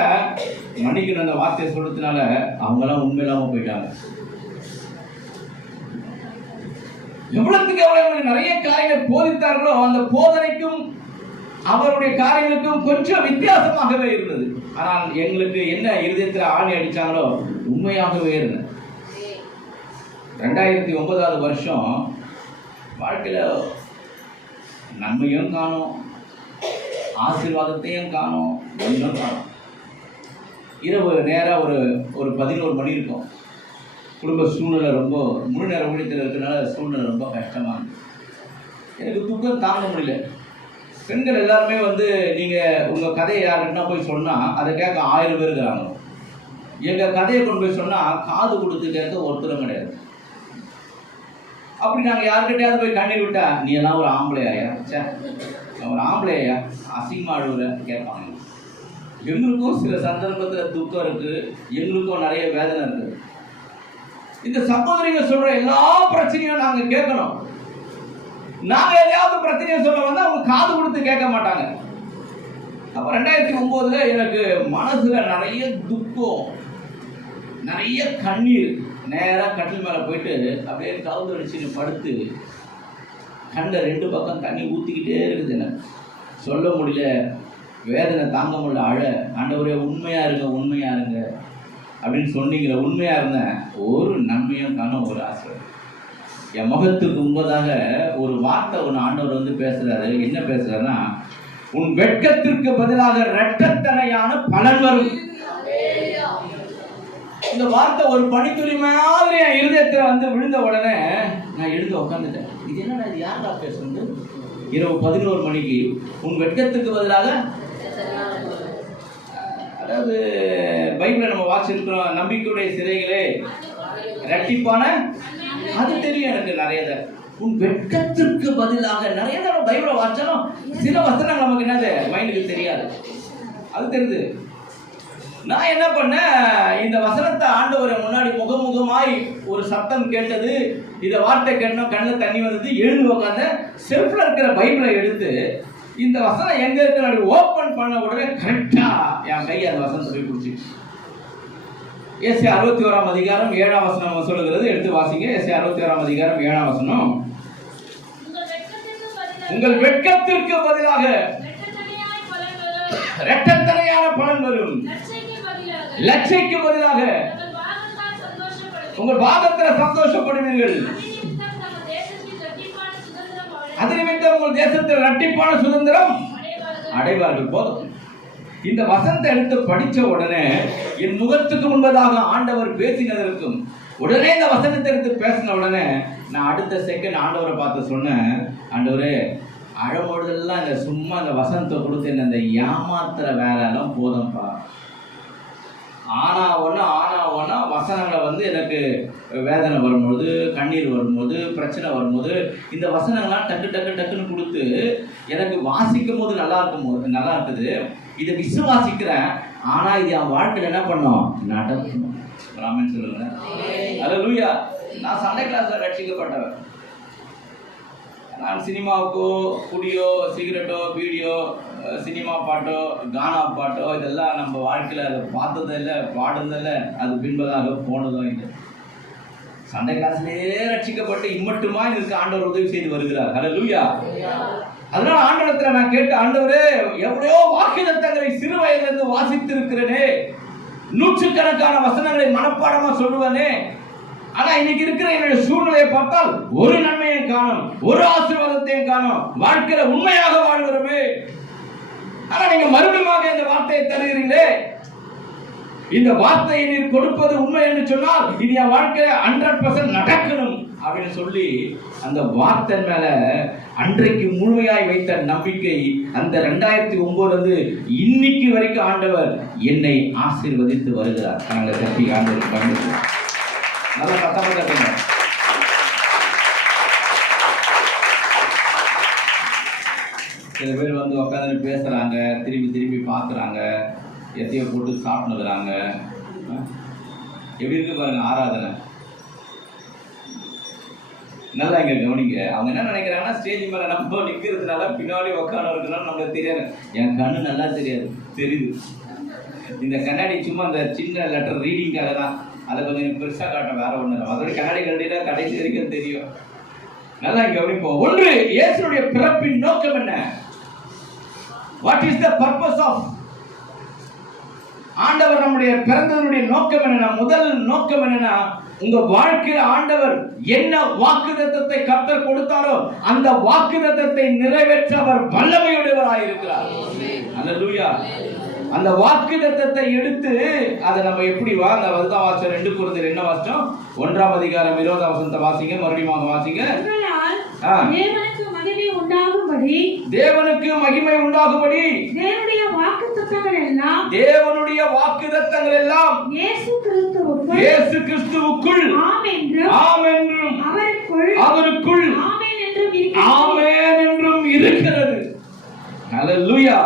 மன்னிக்கணும் அந்த வார்த்தையை சொல்றதுனால அவங்கெல்லாம் உண்மை இல்லாம போயிட்டாங்க. எவ்வளவுக்கு எவ்வளவு நிறைய காரியங்கள் போதித்தார்களோ அந்த போதனைக்கும் அவருடைய காரியங்களுக்கும் கொஞ்சம் வித்தியாசமாகவே இருந்தது. ஆனால் எங்களுக்கு என்ன இருதயத்தில் ஆணி அடிச்சாங்களோ உண்மையாகவே இருந்தது. 2009 வருஷம் வாழ்க்கையில நன்மையும் காணும், ஆசீர்வாதத்தையும் காணும், ஒன்றும் காணும். இரவு நேரம் ஒரு 11 மணி இருக்கும். குடும்ப சூழ்நிலை ரொம்ப முழு நேர ஊழியத்தில் இருக்கிறனால சூழ்நிலை ரொம்ப கஷ்டமாக இருந்துச்சு. எனக்கு தூக்கம் தாங்க முடியல. பெண்கள் எல்லாருமே நீங்கள் உங்கள் கதையை யாருன்னா போய் சொன்னால் அதை கேட்க 1000 பேர் இருக்கிறாங்க. எங்கள் கதையை கொண்டு போய் சொன்னால் காது கொடுத்து கேட்க ஒருத்தரும் கிடையாது. அப்படி நாங்கள் யாருக்கிட்டையாவது போய் கண்ணீர் விட்டா, நீ எல்லாம் ஒரு ஆம்பளையா, சே ஒரு ஆம்பளையா அசிங்கமா அழுவுற கேட்பாங்க. எங்களுக்கும் சில சந்தர்ப்பத்தில் துக்கம் இருக்குது, எங்களுக்கும் நிறைய வேதனை இருக்குது. இந்த சகோதரிகள் சொல்ற எல்லா பிரச்சனையும் நாங்க கேட்கணும். நாங்க எதையாவது பிரச்சனையை சொல்ல வந்தா அவங்க காது கொடுத்து கேட்க மாட்டாங்க. அப்ப 2009 எனக்கு மனசுல நிறைய துக்கம், நிறைய கண்ணீர். நேரா கட்டில் மேல போயிட்டு அப்படியே கவுந்து அடிச்சு படுத்து கண்ட 2 பக்கம் தண்ணி ஊத்திக்கிட்டே இருக்குது. எனக்கு சொல்ல முடியல, வேதனை தாங்க முடியல, அழ. ஆண்டவரே உண்மையா இருங்க உண்மையா இருங்க அப்படின்னு சொன்னீங்களே, உண்மையா இருந்தேன். ஒரு நன்மையும் காணும், ஒரு ஆசை. என் முகத்துக்கு முன்பதாக ஒரு வார்த்தை ஒன்று ஆண்டவர் பேசுறாரு. என்ன பேசுறாருன்னா, உன் வெட்கத்திற்கு பதிலாக இரட்டத்தனையான பலன் வரும். இந்த வார்த்தை ஒரு பனித்துளி மாதிரி என் இருதயத்தில் விழுந்த உடனே நான் எழுந்து உட்காந்துட்டேன். இது என்னடா, இது யாரா பேசுறது? இரவு 11 மணிக்கு உன் வெட்கத்துக்கு பதிலாக, அதாவது பைபிளை நம்ம வாசிச்சிருக்கிறோம், நம்பிக்கையுடைய சிறைகளே இரட்டிப்பான, அது தெரியும் எனக்கு நிறைய. உன் வெட்கத்திற்கு பதிலாக நிறைய தடவை பைபிளை வாசிச்சாலும் சில வசனங்கள் நமக்கு என்னது மைண்டுக்கு தெரியாது, அது தெரியுது. நான் என்ன பண்ணேன், இந்த வசனத்தை ஆண்டவரை முன்னாடி முகமுகமாய் ஒரு சத்தம் கேட்டது, இந்த வார்த்தை கேட்டோம், கண்ணில் தண்ணி வந்தது, எழுந்து உட்காந்து செல்ஃப்ல இருக்கிற பைபிளை எடுத்து இந்த வசனம் எங்க இருக்கிற ஓபன் பண்ண உடனே கரெக்டா என் கை அந்த வசனத்தை போய் பிடிச்சிச்சு. ஏசாயா 61 அதிகாரம் 7ஆம் வசனம் சொல்லுகிறது, எடுத்து வாசிங்க. ஏசாயா 61 அதிகாரம் 7ஆம் வசனம். உங்கள் வெட்கத்திற்கு பதிலாக இரட்டத்தனையான பலன் வரும். லட்சைக்கு பதிலாக உங்கள் பாகத்தில் சந்தோஷப்படுவீர்கள். அது நிமித்தம் உங்கள் தேசத்தில் இரட்டிப்பான சுதந்திரம் அடைவார்கள். போதும். இந்த வசனத்தை எடுத்து படிச்ச உடனே என் முகத்துக்கு முன்பதாக ஆண்டவர் பேசினதற்கும் உடனே இந்த வசனத்தை எடுத்து பேசின உடனே நான் அடுத்த செகண்ட் ஆண்டவரை பார்த்து சொன்னேன், ஆண்டவரே அழம்பொழுதெல்லாம் இந்த சும்மா இந்த வசனத்தை கொடுத்து என்ன இந்த ஏமாத்துற வேலை எல்லாம் போதும்பா. ஆனா ஒன்னா வசனங்களை எனக்கு வேதனை வரும்போது, கண்ணீர் வரும்போது, பிரச்சனை வரும்போது இந்த வசனங்கள்லாம் டக்கு டக்கு டக்குன்னு கொடுத்து எனக்கு வாசிக்கும் போது நல்லா இருக்குது. இதை விசுவாசிக்கிறேன். ஆனா இது என் வாழ்க்கையில் என்ன பண்ணோம், நடக்கணும். ராமன் சொல்லுங்க. அல்லேலூயா. நான் சண்டே கிளாஸ்ல ரட்சிக்கப்பட்டவன். நான் சினிமாவுக்கோ குடியோ சிகரெட்டோ வீடியோ சினிமா பாட்டோ கானா பாட்டோ இதெல்லாம் நம்ம வாழ்க்கையில் அதை பார்த்ததில்லை, பாடுறதில்லை, அது பின்பதாக போனதும் இல்லை. சண்டே கிளாஸ்லேயே ரட்சிக்கப்பட்டு இம்மட்டுமா இதற்கு ஆண்டவர் உதவி செய்து வருகிறார். அல்லேலூயா. அதனால ஆண்டவரத்தில் நான் கேட்ட, ஆண்டவரே எவ்வளோ வாக்குத்தத்தங்களை சிறு வயதிலிருந்து வாசித்து இருக்கிறேனே, நூற்றுக்கணக்கான வசனங்களை மனப்பாடமா சொல்லுவேனே, ஆனா இன்னைக்கு இருக்கிற என்னுடைய சூழ்நிலையை பார்த்தால் ஒரு நன்மையும் காணும், ஒரு ஆசீர்வாதத்தையும் காணும். வாழ்க்கையில உண்மையாக வாழ்கிறோமே. ஆனா நீங்க மறுபடியும் இந்த வார்த்தையை தருகிறீங்களே, இந்த வார்த்தையை நீர் கொடுப்பது உண்மை என்று சொன்னால் இது என் வாழ்க்கையில 100% நடக்கணும் அப்படின்னு சொல்லி அந்த வார்த்தை மேல அன்றைக்கு முழுமையாய் வைத்த நம்பிக்கை அந்த 2009 இன்னைக்கு வரைக்கும் ஆண்டவர் என்னை ஆசீர்வதித்து வருகிறார். நாங்கள் தப்பி ஆண்டவர் பண்ணுறோம். நல்லா கத்தமாக சில பேர் வந்து உட்காந்து பேசுகிறாங்க, திரும்பி திரும்பி பார்க்குறாங்க, எத்தையோ போட்டு சாப்பிட்டுக்கிறாங்க. எப்படி இருக்கு பாருங்க ஆராதனை. நல்லா இங்கே கவனிங்க. அவங்க என்ன நினைக்கிறாங்கன்னா, ஸ்டேஜ் மேலே நம்ம நிற்கிறதுனால பின்னாடி உட்காந்து இருக்கிறனால நம்மளுக்கு தெரியாது. என் கண்ணு நல்லா தெரியுது. இந்த கண்ணாடி சும்மா அந்த சின்ன லெட்டர் ரீடிங்காக தான், அதை கொஞ்சம் பெருசாக காட்டும், வேற ஒன்று. அதோட கண்ணாடி கண்டிப்பாக கடைசி வரைக்கும் தெரியும். நல்லா கவனிப்போம். ஒன்று, இயேசுடைய பிறப்பின் நோக்கம் என்ன? What is the purpose of ஆண்டவர் நம்முடைய பிறந்ததனுடைய நோக்கம் என்னன்னா, முதல் நோக்கம் என்னன்னா, உங்க வாழ்க்கையில ஆண்டவர் என்ன வாக்குத்தத்தத்தை கர்த்தர் கொடுத்தாரோ அந்த வாக்குத்தத்தத்தை நிறைவேற்ற அவர் வல்லமையுடையவராய் இருக்கிறார். அல்லேலூயா. அந்த வாக்குத்தத்தத்தை எடுத்து அதை நம்ம எப்படி அந்த அதுதான் வாசம் 2 Corinthians என்ன வாசம் 1ஆம் அதிகாரம் 20ஆம் வசனத்தை வாசிங்க, மறுபடியும் வாசிங்க. தேவனுக்கு மகிமை உண்டாகும்படி தேவனுடைய வாக்குத்தத்தங்கள் எல்லாம் இயேசு கிறிஸ்துவுக்குள் ஆம் என்றும் அவருக்குள் ஆமென் என்றும் இருக்கிறது. ஹல்லேலூயா.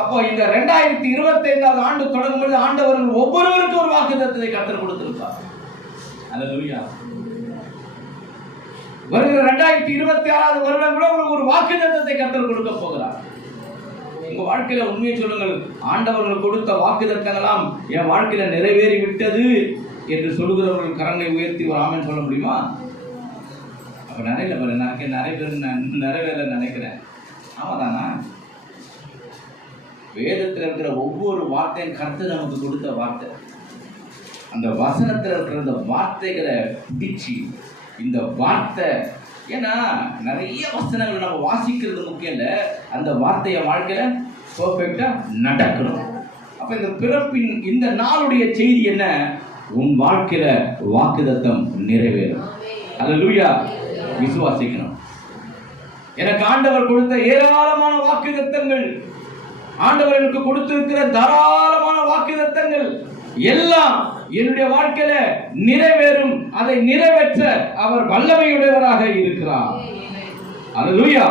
அப்போ இந்த 2025ஆவது ஆண்டு தொடங்கும் பொழுது ஆண்டவர்கள் ஒவ்வொருவருக்கும் ஒரு வாக்குத்தத்தத்தை கர்த்தர் கொடுத்திருப்பார். ஹல்லேலூயா. வருகிற 2026ஆவது வருடம் கூட உங்களுக்கு ஒரு வாக்குத்தத்தத்தை கர்த்தர் கொடுக்க போகிறார். உங்க வாழ்க்கையில உண்மையை சொல்லுங்கள், ஆண்டவர்கள் கொடுத்த வாக்குத்தத்தங்களாம் என் வாழ்க்கையில நிறைவேறி விட்டது என்று சொல்லுகிறவர்கள் கரங்களை உயர்த்தி ஒரு ஆமென் சொல்ல முடியுமா? அப்ப நிறைய பேர் நிறைவேற நினைக்கிறேன். ஆமாதானா? வேதத்தில் இருக்கிற ஒவ்வொரு வார்த்தையும் கர்த்தர் நமக்கு கொடுத்த வார்த்தை. அந்த வசனத்தில் இருக்கிற அந்த வார்த்தைகளை பிடிச்சி இந்த வார்த்தை, ஏன்னா நிறைய வசனங்கள் நம்ம வாசிக்கிறது முக்கியம் இல்லை, அந்த வார்த்தையை வாழ்க்கையில பெர்ஃபெக்டா நடக்கணும். அப்ப இந்த பிறப்பின் இந்த நாளுடைய செய்தி என்ன? உன் வாழ்க்கையில வாக்குத்தத்தம் நிறைவேறும். அல்லேலூயா. விசுவாசிக்கணும். எனக்கு ஆண்டவர் கொடுத்த ஏராளமான வாக்குத்தத்தங்கள், ஆண்டவர் எனக்கு கொடுத்திருக்கிற தாராளமான வாக்குத்தத்தங்கள் எல்லாம் என்னுடைய வாழ்க்கையில நிறைவேறும். அதை நிறைவேற்ற அவர் வல்லமையுடையவராக இருக்கிறார். அல்லேலூயா.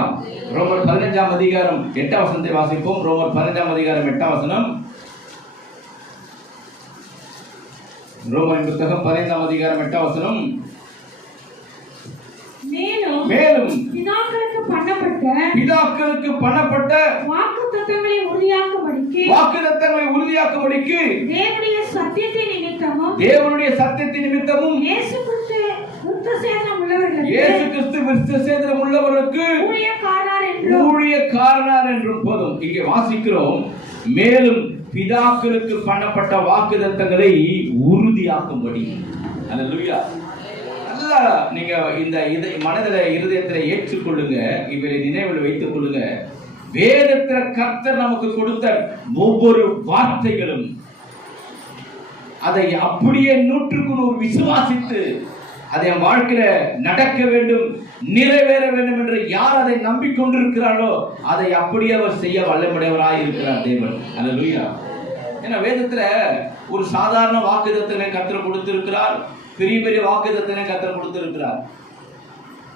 ரோமர் 15ஆம் அதிகாரம் 8ஆம் வசனத்தை வாசிப்போம். ரோமர் 15ஆம் அதிகாரம் 8ஆம் வசனம். ரோமரின் புத்தகம் 15ஆம் அதிகாரம் 8ஆம் வசனம். மேலும் பிதாக்களுக்கு பண்ணப்பட்ட வாக்குத்தத்தங்களை உறுதியாக்கும்படிக்கு தேவனுடைய சத்தியத்தின் நிமித்தமும் இயேசு கிறிஸ்து விருத்தசேதனம் உள்ளவர்களுக்கு ஊழியக்காரனார் என்றும் போதும். இங்கே வாசிக்கிறோம், மேலும் பிதாக்களுக்கு பண்ணப்பட்ட வாக்குத்தத்தங்களை உறுதியாக்கும்படி. அல்லேலூயா. நீங்க இந்த மனதில் இருதயத்தில் ஏற்றுக்கொள்ளுங்க, இவரை நினைவில் வைத்துக் கொள்ளுங்க. வேதத்தில் கர்த்தர் நமக்கு கொடுத்த ஒவ்வொரு வார்த்தைகளும் அதை அப்படியே 100% விசுவாசித்து அதை என் வாழ்க்கையில நடக்க வேண்டும், நிறைவேற வேண்டும் என்று யார் அதை நம்பிக்கொண்டிருக்கிறாரோ அதை அப்படியே அவர் செய்ய வல்லமுடையவராய் இருக்கிறார் தேவன். அல்லேலூயா. ஏன்னா வேதத்துல ஒரு சாதாரண வாக்குத்தத்தங்களை கர்த்தர் கொடுத்திருக்கிறார், பெரிய பெரிய வாக்குத்தத்தங்களை கர்த்தர் கொடுத்திருக்கிறார்.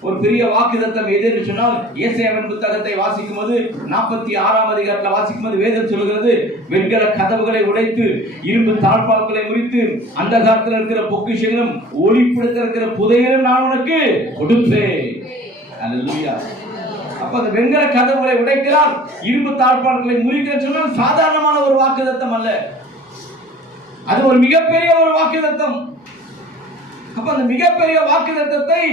ஒரு பெரிய வாக்குத்தத்தம் எதுன்னு சொன்னால், ஏசாயாவின் புத்தகத்தை வாசிக்கும் போது 46ஆம் அதிகாரத்தில் வாசிக்கும் போது வேதம் சொல்கிறது, வெண்கல கதவுகளை உடைத்து இரும்பு தாழ்பாக்களை முறித்து அந்த காலத்தில் இருக்கிற பொக்கிஷங்களும் ஒளிப்பிடத்தில் இருக்கிற புதையலும் நான் உனக்கு கொடுப்பேன். அல்லேலூயா. அப்ப அந்த வெண்கல கதவுகளை உடைக்கிறார், இரும்பு தாழ்பாக்களை முறிக்கிறார் சொன்னால் சாதாரணமான ஒரு வாக்குத்தத்தம் அல்ல, அது ஒரு மிகப்பெரிய ஒரு வாக்குத்தத்தம். அப்ப அந்த மிகப்பெரிய வாக்குத்தத்தத்தை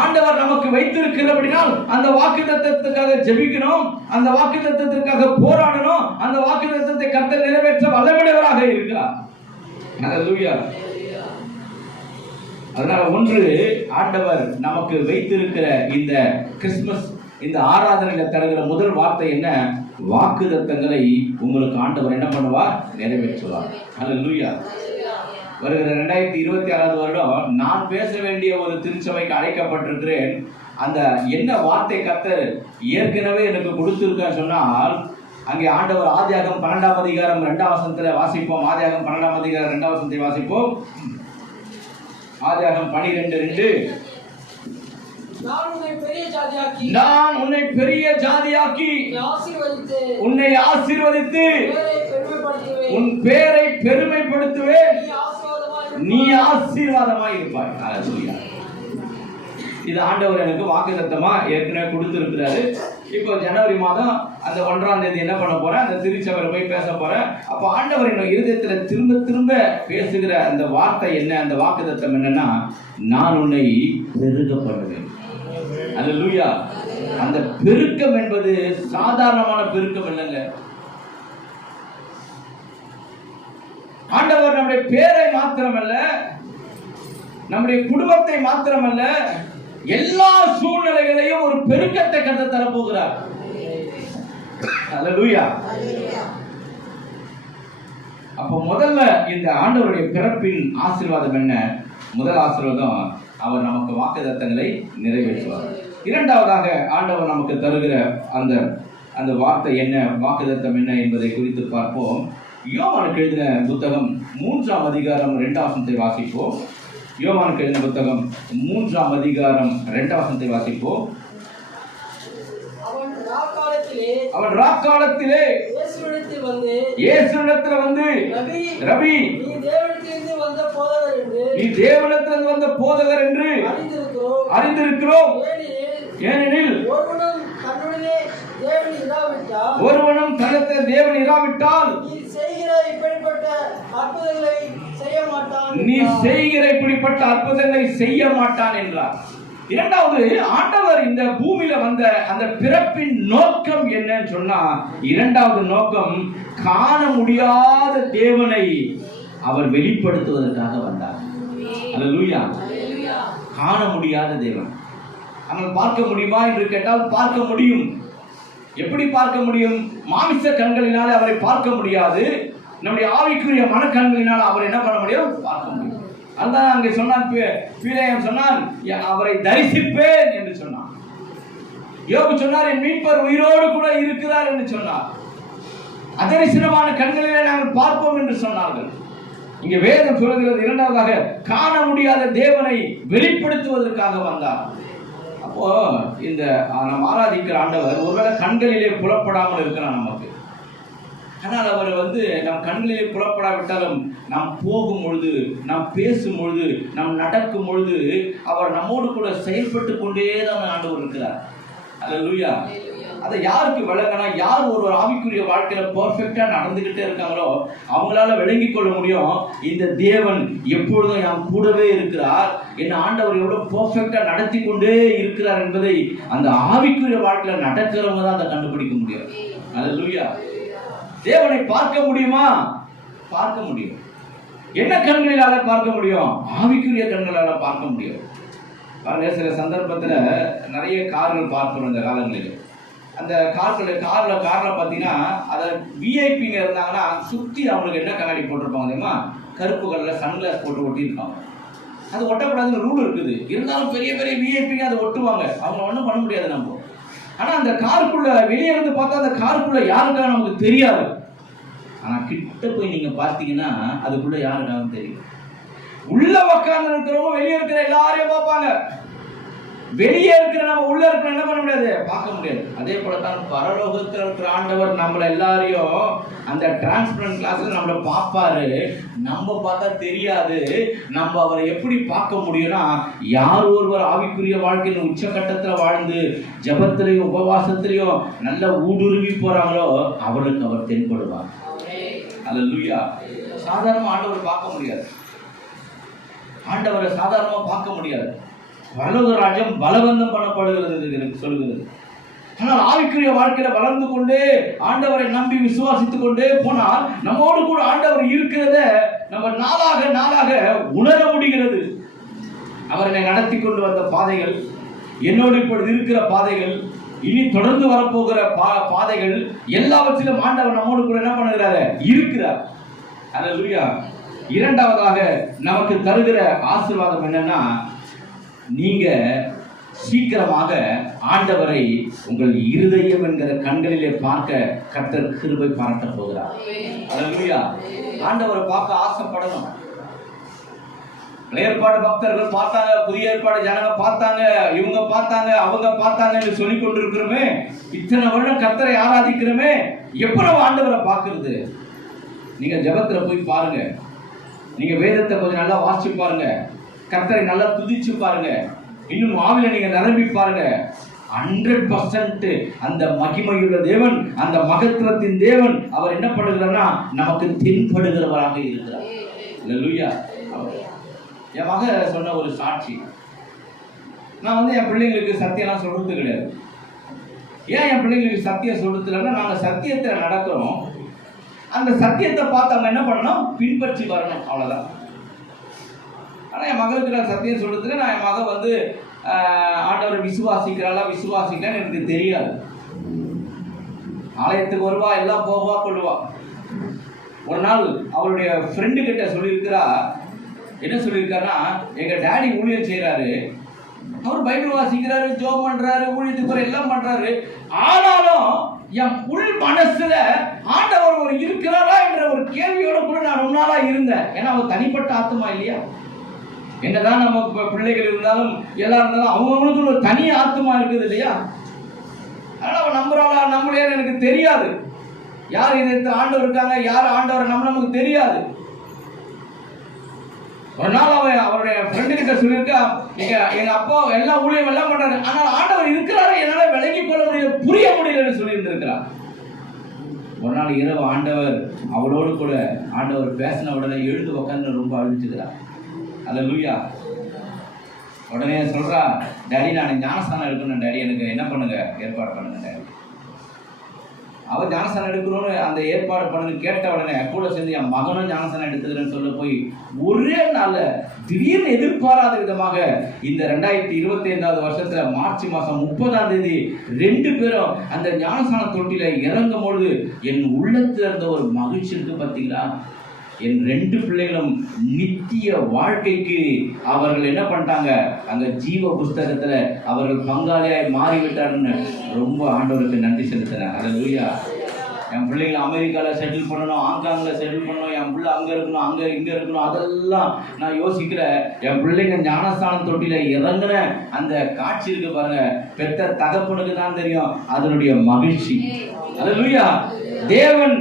ஆண்டவர் நமக்கு வைத்திருக்கிறபடினால் அந்த வாக்குத்தத்தத்துக்காக ஜெபிக்கணும், அந்த வாக்குத்தத்தத்திற்காக போராடணும், அந்த வாக்குத்தத்தத்தை கர்த்தர் நிறைவேற்ற வல்லமையுடையவராக இருக்கிறார். அல்லேலூயா. அதனால ஒன்று, ஆண்டவர் நமக்கு வைத்திருக்கிற இந்த கிறிஸ்துமஸ் இந்த ஆராதனையில தருகிற முதல் வார்த்தை என்ன? வாக்குத்தத்தங்களை உங்களுக்கு ஆண்டவர் என்ன பண்ணுவார்? நிறைவேற்றுவார். அல்லேலூயா. வருகிற 2026ஆவது வருடம் நான் பேச வேண்டிய ஒரு திருச்சபைக்கு அழைக்கப்பட்டிருக்கிறேன். அந்த என்ன வார்த்தை கர்த்தர் ஏற்கனவே எனக்கு கொடுத்திருக்கான்னு சொன்னால், அங்கே ஆண்டவர் ஆதியாகமம் 12ஆம் அதிகாரம் 2ஆம் வசனத்தில் வாசிப்போம். ஆதியாகமம் 12ஆம் அதிகாரம் 2ஆம் வசனத்தை வாசிப்போம். ஆதியாகமம் 12:2. நான் உன்னை பெரிய ஜாதியாக்கி நான் உன்னை பெரிய ஜாதியாக்கி உன்னை ஆசீர்வதித்து உன் பேரை பெருமைப்படுத்துவேன். நீ ஆசீர்வாதமாய் இருப்பாய். ஹல்லேலூயா. இது ஆண்டவர் எனக்கு வாக்குத்தத்தமா ஏற்கனவே கொடுத்திருக்கிறாரு. இப்போ ஜனவரி மாதம் அந்த 1ஆம் தேதி என்ன பண்ண போறேன், அந்த திருச்சபையில போய் பேச போறேன். அப்போ ஆண்டவர் என்னோட இருதயத்துல திரும்ப திரும்ப பேசுகிற அந்த வார்த்தை என்ன, அந்த வாக்குத்தத்தம் என்னன்னா, நான் உன்னை பெருக பண்ணுவேன். ஹல்லேலூயா. அந்த பெருக்கம் என்பது சாதாரணமான பெருக்கம் இல்லைங்க. ஆண்டவர் நம்முடைய பேரை மாத்திரமல்ல, நம்முடைய குடும்பத்தை மாத்திரமல்ல, எல்லா சூழ்நிலைகளையும் ஒரு பெருக்கத்தை கண்டு தரப்போகிறார். ஹல்லேலூயா. அப்ப முதல்ல இந்த ஆண்டவருடைய பிறப்பின் ஆசீர்வாதம் என்ன? முதல் ஆசீர்வாதம், அவர் நமக்கு வாக்குத்தத்தங்களை நிறைவேற்றுவார். இரண்டாவதாக ஆண்டவர் நமக்கு தருகிற அந்த வார்த்தை என்ன, வாக்குத்தத்தம் என்ன என்பதை குறித்து பார்ப்போம். யோவானுக்கு எழுதின புத்தகம் 3ஆம் அதிகாரம் 2ஆம் வசனத்தை வாசிப்போம். யோவானுக்கு எழுதின புத்தகம் 3ஆம் அதிகாரம் 2ஆம் வசனத்தை வாசிப்போம். அவன் ராக்காலத்திலே இயேசுவிடத்தில் வந்து ரபி, நீ தேவனிடத்திலிருந்து வந்த போதகர் என்று அறிந்திருக்கிறோம். ஏனெனில் ஒருவனும் தனத்தை தேவன் இராவிட்டால் நீ செய்கிற இப்படிப்பட்ட அற்புதங்களை செய்ய மாட்டான் என்றார். இரண்டாவது, ஆண்டவர் இந்த பூமியில வந்த அந்த பிறப்பின் நோக்கம் என்னன்னு சொன்னா, இரண்டாவது நோக்கம் காண முடியாத தேவனை அவர் வெளிப்படுத்துவதற்காக வந்தார். ஹல்லேலூயா. காண முடியாத தேவன். அவர்கள் பார்க்க முடியுமா என்று கேட்டால் பார்க்க முடியும். எப்படி பார்க்க முடியும்? மாமிச கண்களினால அவரை பார்க்க முடியாது. நம்முடைய ஆவிக்குரிய மனக்கண்களினால் அவரை என்ன பண்ண முடியும்? பார்க்க முடியும். அதுதான் அங்கே சொன்னான், பிலேயம் சொன்னான், அவரை தரிசிப்பேன் என்று சொன்னான். யோபு சொன்னார், என் மீட்பர் உயிரோடு கூட இருக்கிறார் என்று சொன்னார். அதரிசனமான கண்களிலே நாங்கள் பார்ப்போம் என்று சொன்னார்கள். இங்கே வேதம் சொல்கிறது, இரண்டாவதாக காண முடியாத தேவனை வெளிப்படுத்துவதற்காக வந்தார். அப்போ இந்த நாம் ஆராதிக்கிற ஆண்டவர் ஒருவேளை கண்களிலே புலப்படாமல் இருக்கிறார் நமக்கு. ஆனால் அவர் நம் கண்களிலே புலப்படாவிட்டாலும் நாம் போகும் பொழுது, நாம் பேசும் பொழுது, நாம் நடக்கும் பொழுது அவர் நம்மோடு கூட செயல்பட்டு கொண்டே தான் ஆண்டவர் இருக்கிறார். ஹல்லேலூயா. அதை யாருக்கு விளங்கினா, யார் ஒரு ஆவிக்குரிய வாழ்க்கையில பெர்ஃபெக்டா நடந்துகிட்டே இருக்காங்களோ அவங்களால விளங்கிக் கொள்ள முடியும், இந்த தேவன் எப்பொழுதும் என் கூடவே இருக்கிறார், என் ஆண்டவர் எவ்வளவு பெர்ஃபெக்டா நடத்தி கொண்டே இருக்கிறார் என்பதை அந்த ஆவிக்குரிய வாழ்க்கையில நடக்கிறவங்க தான் அதை கண்டுபிடிக்க முடியும். ஹல்லேலூயா. தேவனை பார்க்க முடியுமா? பார்க்க முடியும். என்ன கண்களால பார்க்க முடியும்? ஆவிக்குரிய கண்களால பார்க்க முடியும். பாருங்க, சில சந்தர்ப்பத்துல நிறைய கார்கள் பார்க்கிறோம் இந்த காலங்களில். அந்த கார்ல பார்த்தீங்கன்னா, அதை விஐபிங்க இருந்தாங்கன்னா சுற்றி அவங்களுக்கு என்ன கண்ணாடி போட்டிருப்பாங்க தெரியுமா? கருப்பு கலர்ல சன்கிளாஸ் போட்டு ஒட்டியிருப்பாங்க. அது ஒட்டக்கூடாதுன்னு ரூல் இருக்குது. இருந்தாலும் பெரிய பெரிய விஐபிங்க அதை ஒட்டுவாங்க. அவங்க ஒன்றும் பண்ண முடியாது நம்ம. ஆனால் அந்த காருக்குள்ள வெளியே இருந்து பார்த்தா அந்த காருக்குள்ள யாருக்காக நமக்கு தெரியாது. ஆனால் கிட்ட போய் நீங்க பார்த்தீங்கன்னா அதுக்குள்ள யாருக்காக தெரியும். உள்ள உட்கார்ந்து இருக்கிறவங்க வெளியே இருக்கிற எல்லாரையும் பார்ப்பாங்க. வெளியே இருக்கிற நம்ம உள்ள இருக்கிற என்ன பண்ண முடியாது? பார்க்க முடியாது. அதே போல தான் பரலோகத்தில் இருக்கிற ஆண்டவர் நம்மள எல்லாரையும் அந்த டிரான்ஸ்பரண்ட் கிளாஸ்ல நம்மள பார்ப்பாரு. நம்ம பார்த்தா தெரியாது. நம்ம அவரை எப்படி பார்க்க முடியும்னா, யார் ஒருவர் ஆவிக்குரிய வாழ்க்கையின் உச்சகட்டத்தில் வாழ்ந்து ஜபத்திலையும் உபவாசத்திலையும் நல்ல ஊடுருவி போறாங்களோ அவளுக்கு அவர் தென்படுவார். ஹல்லேலூயா. சாதாரண ஆண்டவர் பார்க்க முடியாது. ஆண்டவரை சாதாரணமா பார்க்க முடியாது. பரலோக ராஜ்யம் பலவந்தம் பண்ணப்படுகிறது எனக்கு சொல்லுகிறது. ஆனால் ஆவிக்குரிய வாழ்க்கையில வளர்ந்து கொண்டே ஆண்டவரை நம்பி விசுவாசித்துக் கொண்டே போனால் நம்மோடு கூட ஆண்டவர் இருக்கிறத நம்ம நாளாக உணர முடிகிறது. அவர் என்னை நடத்தி கொண்டு வந்த பாதைகள், என்னோடு இப்பொழுது இருக்கிற பாதைகள், இனி தொடர்ந்து வரப்போகிற பாதைகள் எல்லாவற்றிலும் ஆண்டவர் நம்மோடு கூட என்ன பண்ணுகிறாரு? இருக்கிறார். ஹல்லேலூயா. இரண்டாவதாக நமக்கு தருகிற ஆசீர்வாதம் என்னன்னா, நீங்க சீக்கிரமாக ஆண்டவரை உங்கள் இருதயம் என்கிற கண்களிலே பார்க்க கர்த்தர் கிருபை பாராட்ட போகிறார். ஹல்லேலூயா. ஆண்டவரை பார்க்க ஆசைப்படணும். ஏற்பாடு பக்தர்கள் பார்த்தாங்க, புதிய ஏற்பாடு ஜனங்க பார்த்தாங்க, இவங்க பார்த்தாங்க, அவங்க பார்த்தாங்கன்னு சொல்லி கொண்டிருக்கிறோமே. இத்தனை வருடம் கர்த்தரை ஆராதிக்கிறோமே, எப்ப நம்ம ஆண்டவரை பார்க்கிறது? நீங்க ஜெபத்துல போய் பாருங்க, நீங்க வேதத்தை கொஞ்சம் நல்லா வாசிச்சு பாருங்க, கர்த்தரை நல்லா துதிச்சு பாருங்க, இன்னும் ஆவில நீங்க நிரம்பி பாருங்க. 100% அந்த மகிமையுள்ள தேவன், அந்த மகத்துவத்தின் தேவன் அவர் என்ன பண்ணுகிறார்னா நமக்கு தென்படுகிறவராக இருக்கிறார். அல்லேலூயா. என் மக சொன்ன ஒரு சாட்சி, நான் என் பிள்ளைங்களுக்கு சத்தியம்லாம் சொல்றது கிடையாது. ஏன் என் பிள்ளைங்களுக்கு சத்தியம் சொல்றது இல்லைன்னா, நாங்கள் சத்தியத்தை நடக்கிறோம், அந்த சத்தியத்தை பார்த்து அவங்க என்ன பண்ணணும், பின்பற்றி வரணும், அவ்வளோதான். ஆனால் என் மகளுக்கு நான் சத்தியம் சொல்றதுக்கு நான் என் மக ஆண்டவரை விசுவாசிக்கிறாளா விசுவாசிக்கலான்னு எனக்கு தெரியாது. ஆலயத்துக்கு வருவா, எல்லாம் போவா கொள்ளுவா. ஒரு நாள் அவருடைய ஃப்ரெண்டு கிட்ட சொல்லியிருக்கிறா, என்ன சொல்லியிருக்காருன்னா, எங்க டாடி ஊழியம் செய்யறாரு, அவர் பைபிள் வாசிக்கிறாரு, ஜோம் பண்றாரு, ஊழியத்துக்கு எல்லாம் பண்றாரு, ஆனாலும் என் உள் மனசுல ஆண்டவர் ஒரு இருக்கிறாரா என்ற ஒரு கேள்வியோட கூட நான் ரொம்ப நாளா இருந்தேன். ஏன்னா அவர் தனிப்பட்ட ஆத்மா இல்லையா? என்னதான் நம்ம பிள்ளைகள் இருந்தாலும் எல்லாம் இருந்தாலும் அவங்களுக்கு ஒரு தனி ஆத்மா இருக்குது இல்லையா? அதனால அவன் நம்புறாளா நம்மளே எனக்கு தெரியாது. யார் இதற்கு ஆண்டவர் இருக்காங்க, யார் ஆண்டவர் நமக்கு தெரியாது. ஒரு நாள் அவன் அவருடைய ஃப்ரெண்டு கிட்ட சொல்லியிருக்கா, எங்க அப்பா எல்லா ஊழியம் எல்லாம் பண்றாரு, ஆனால் ஆண்டவர் இருக்கிறாரு என்னால விளங்கி கொள்ள முடியல, புரிய முடியலன்னு சொல்லி இருந்திருக்கிறார். ஒரு நாள் இரவு ஆண்டவர் அவளோடு கூட ஆண்டவர் பேசின உடனே எழுந்து உட்காந்து ரொம்ப அழுதுச்சுக்கிறார். அல்லேலூயா. உடனே சொல்றா, டாடி நான் ஞானஸ்தானம் எடுக்கணும் டாடி, எனக்கு என்ன பண்ணுங்க, ஏற்பாடு பண்ணுங்க டாடி. அவன் ஞானஸ்தானம் எடுக்கணும்னு அந்த ஏற்பாடு பண்ணுங்க கேட்ட உடனே கூட சேர்ந்து என் மகனும் ஞானஸ்தானம் எடுத்துக்கிறேன்னு சொல்ல போய் ஒரே நாள்ல திடீர்னு எதிர்பாராத விதமாக இந்த 2025 வருஷத்துல மார்ச் மாசம் 30ஆம் தேதி 2 பேரும் அந்த ஞானஸ்தான தொட்டில இறங்கும் பொழுது என் உள்ளத்துல இருந்த ஒரு மகிழ்ச்சி இருக்கு பார்த்தீங்களா? என் 2 பிள்ளைகளும் நித்திய வாழ்க்கைக்கு அவர்கள் என்ன பண்ணிட்டாங்க, அங்க ஜீவ புஸ்தகத்துல அவர்கள் பங்காளியாய் மாறிவிட்டாருன்னு ரொம்ப ஆண்டவருக்கு நன்றி செலுத்தினார். அல்லேலூயா. என் பிள்ளைங்களை அமெரிக்கால செட்டில் பண்ணணும், ஹாங்காங்ல செட்டில் பண்ணணும், என் பிள்ளை அங்க இருக்கணும், அங்க இங்க இருக்கணும், அதெல்லாம் நான் யோசிக்கிற. என் பிள்ளைங்க ஞானஸ்தானம் தொட்டில இறங்குன அந்த காட்சி இருக்கு பாருங்க, பெத்த தகப்பனுக்கு தான் தெரியும் அதனுடைய மகிழ்ச்சி. அல்லேலூயா. தேவன்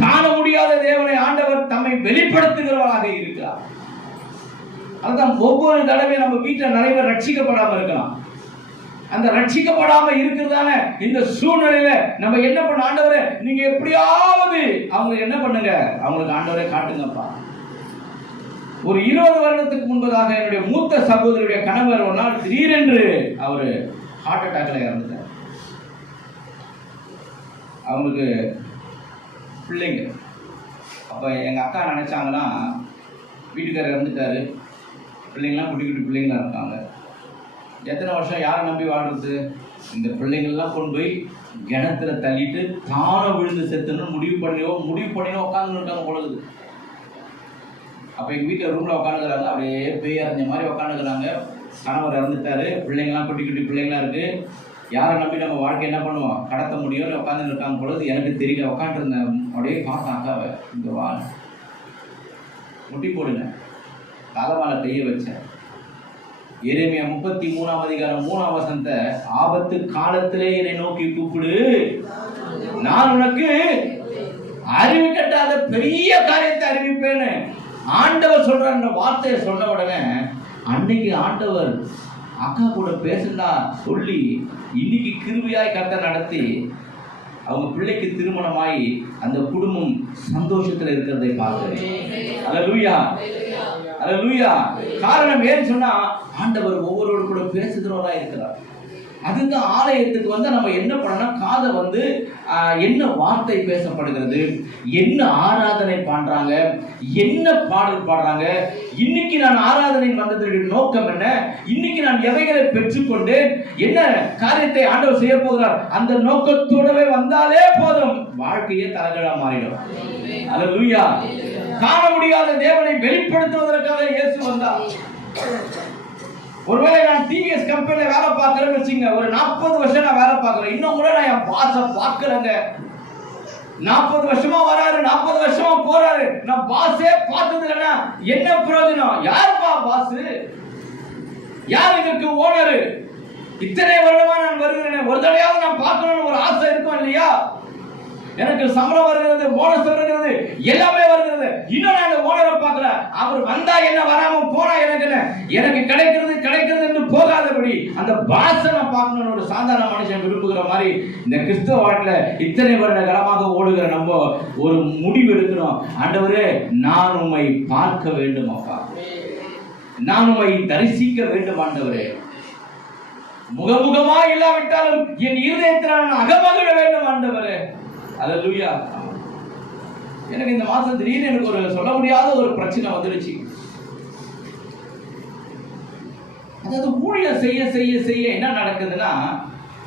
காண முடியாத தேவனை ஆண்டவர் தம்மை வெளிப்படுத்துகிறவராக இருக்கிறார். அதுதான் ஒவ்வொரு தடவை நம்ம வீட்டில் நிறைய பேர் ரட்சிக்கப்படாம இருக்கலாம். அந்த ரட்சிக்கப்படாம இருக்கிறதான இந்த சூழ்நிலையில நம்ம என்ன பண்ண, ஆண்டவரே நீங்க எப்படியாவது அவங்க என்ன பண்ணுங்க, அவங்களுக்கு ஆண்டவரே காட்டுங்கப்பா. ஒரு 20 வருடத்துக்கு முன்பதாக என்னுடைய மூத்த சகோதரியுடைய கணவர் ஒரு நாள் திடீரென்று அவர் ஹார்ட் அட்டாக்ல இறந்துட்டார். அவங்களுக்கு பிள்ளைங்க. அப்போ எங்கள் அக்கா நினச்சாங்கன்னா, வீட்டுக்காரர் இறந்துட்டாரு, பிள்ளைங்களாம் குட்டி குட்டி பிள்ளைங்களாம் இருக்காங்க, எத்தனை வருஷம் யாரை நம்பி வாழ்றது? இந்த பிள்ளைங்கள்லாம் கொண்டு போய் கிணத்துல தள்ளிட்டு தானே விழுந்து செத்துன்னு முடிவு பண்ணினோ உட்காந்துருக்காங்க பொழுது. அப்போ எங்கள் வீட்டில் ரூமில் உட்காந்துக்கிறாங்க, அப்படியே பேய் அறிஞ்ச மாதிரி உட்காந்துக்கிறாங்க. கணவர் இறந்துட்டாரு, பிள்ளைங்களாம் குட்டி குட்டி பிள்ளைங்களாம் இருக்குது, யாரை நம்பி நம்ம வாழ்க்கை என்ன பண்ணுவோம், கடத்த முடியும்னு உட்காந்து இருக்காங்க பொழுது எனக்கு தெரியல. உட்காந்துருந்தேன், அப்படியே பார்த்தேன் அக்காவை, இந்த வா முட்டி போடுங்க, தலைவால கைய வச்சேன். எரேமியா 33ஆம் அதிகாரம் 3ஆம் வசனத்தை, ஆபத்து காலத்திலே என்னை நோக்கி கூப்பிடு, நான் உனக்கு அறிவு கட்டாத பெரிய காரியத்தை அறிவிப்பேன்னு ஆண்டவர் சொல்ற அந்த வார்த்தையை சொன்ன உடனே அன்னைக்கு ஆண்டவர் அக்கா கூட பேசுனா சொல்லி இன்னைக்கு கிருபையாய் கர்த்தர் நடத்தி அவங்க பிள்ளைக்கு திருமணமாயி அந்த குடும்பம் சந்தோஷத்துல இருக்கிறதை பார்க்கிறேன். அல்லேலூயா. அல்லேலூயா. காரணம் ஏன்னு சொன்னா ஆண்டவர் ஒவ்வொருவரோடு கூட பேசுகிறவரா இருக்கிறார். அதுதான் ஆலயத்துக்கு நம்ம என்ன பண்ணணும், காதை என்ன வார்த்தை பேசப்படுகிறது, என்ன ஆராதனை பண்றாங்க, என்ன பாடல் பாடுறாங்க, இன்னைக்கு நான் ஆராதனை வந்ததனுடைய நோக்கம் என்ன, இன்னைக்கு நான் எவைகளை பெற்றுக்கொண்டு என்ன காரியத்தை ஆண்டவர் செய்ய போகிறார், அந்த நோக்கத்தோடவே வந்தாலே போதும், வாழ்க்கையே தலைகீழா மாறிடும். அல்லேலூயா. காண முடியாத தேவனை வெளிப்படுத்துவதற்காக இயேசு வந்தார். ஒருவேளை நான் டிவிஎஸ் கம்பெனில வேலை பார்க்கறேன்னு வச்சுங்க, ஒரு 40 வருஷம் நான் வேலை பார்க்கறேன், இன்னும் கூட நான் என் பாஸை பார்க்கறேங்க. 40 வருஷமா வராரு, 40 வருஷமா போறாரு, நான் பாஸே பார்த்தது இல்லைன்னா என்ன பிரயோஜனம்? யாருப்பா பாஸ்? யார் இதற்கு ஓனரு? இத்தனை வருடமா நான் வருகிறேன், ஒரு தடையாவது நான் பார்க்கணும்னு ஒரு ஆசை இருக்கும் இல்லையா? எனக்கு சம்பளம் வருகிறது, போனஸ் வருகிறது, எல்லாமே வருகிறது. இன்னும் நான் அந்த ஓனரை பார்க்கல. அவர் வந்தா என்ன, வராம போனா எனக்கு என்ன? எனக்கு கிடைக்கிறது என்று போகாதபடி அந்த பாஸை நான் பார்க்கணும்னு ஒரு சாதாரண மனுஷன் விரும்புகிற மாதிரி இந்த கிறிஸ்தவ வாழ்க்கையில இத்தனை வருட காலமாக ஓடுகிற நம்ம ஒரு முடிவு எடுக்கணும். ஆண்டவரே, நான் உம்மை பார்க்க வேண்டும் அப்பா, நான் உம்மை தரிசிக்க வேண்டும் ஆண்டவரே. முகமுகமா இல்லாவிட்டாலும் என் இருதயத்தில் நான் அகமகிழ வேண்டும் ஆண்டவரே. அல்லேலூயா. எனக்கு இந்த மாசம் திடீர்னு எனக்கு ஒரு சொல்ல முடியாத ஒரு பிரச்சனை வந்துருச்சு. அதாவது ஊழியம் செய்ய செய்ய செய்ய என்ன நடக்குதுன்னா,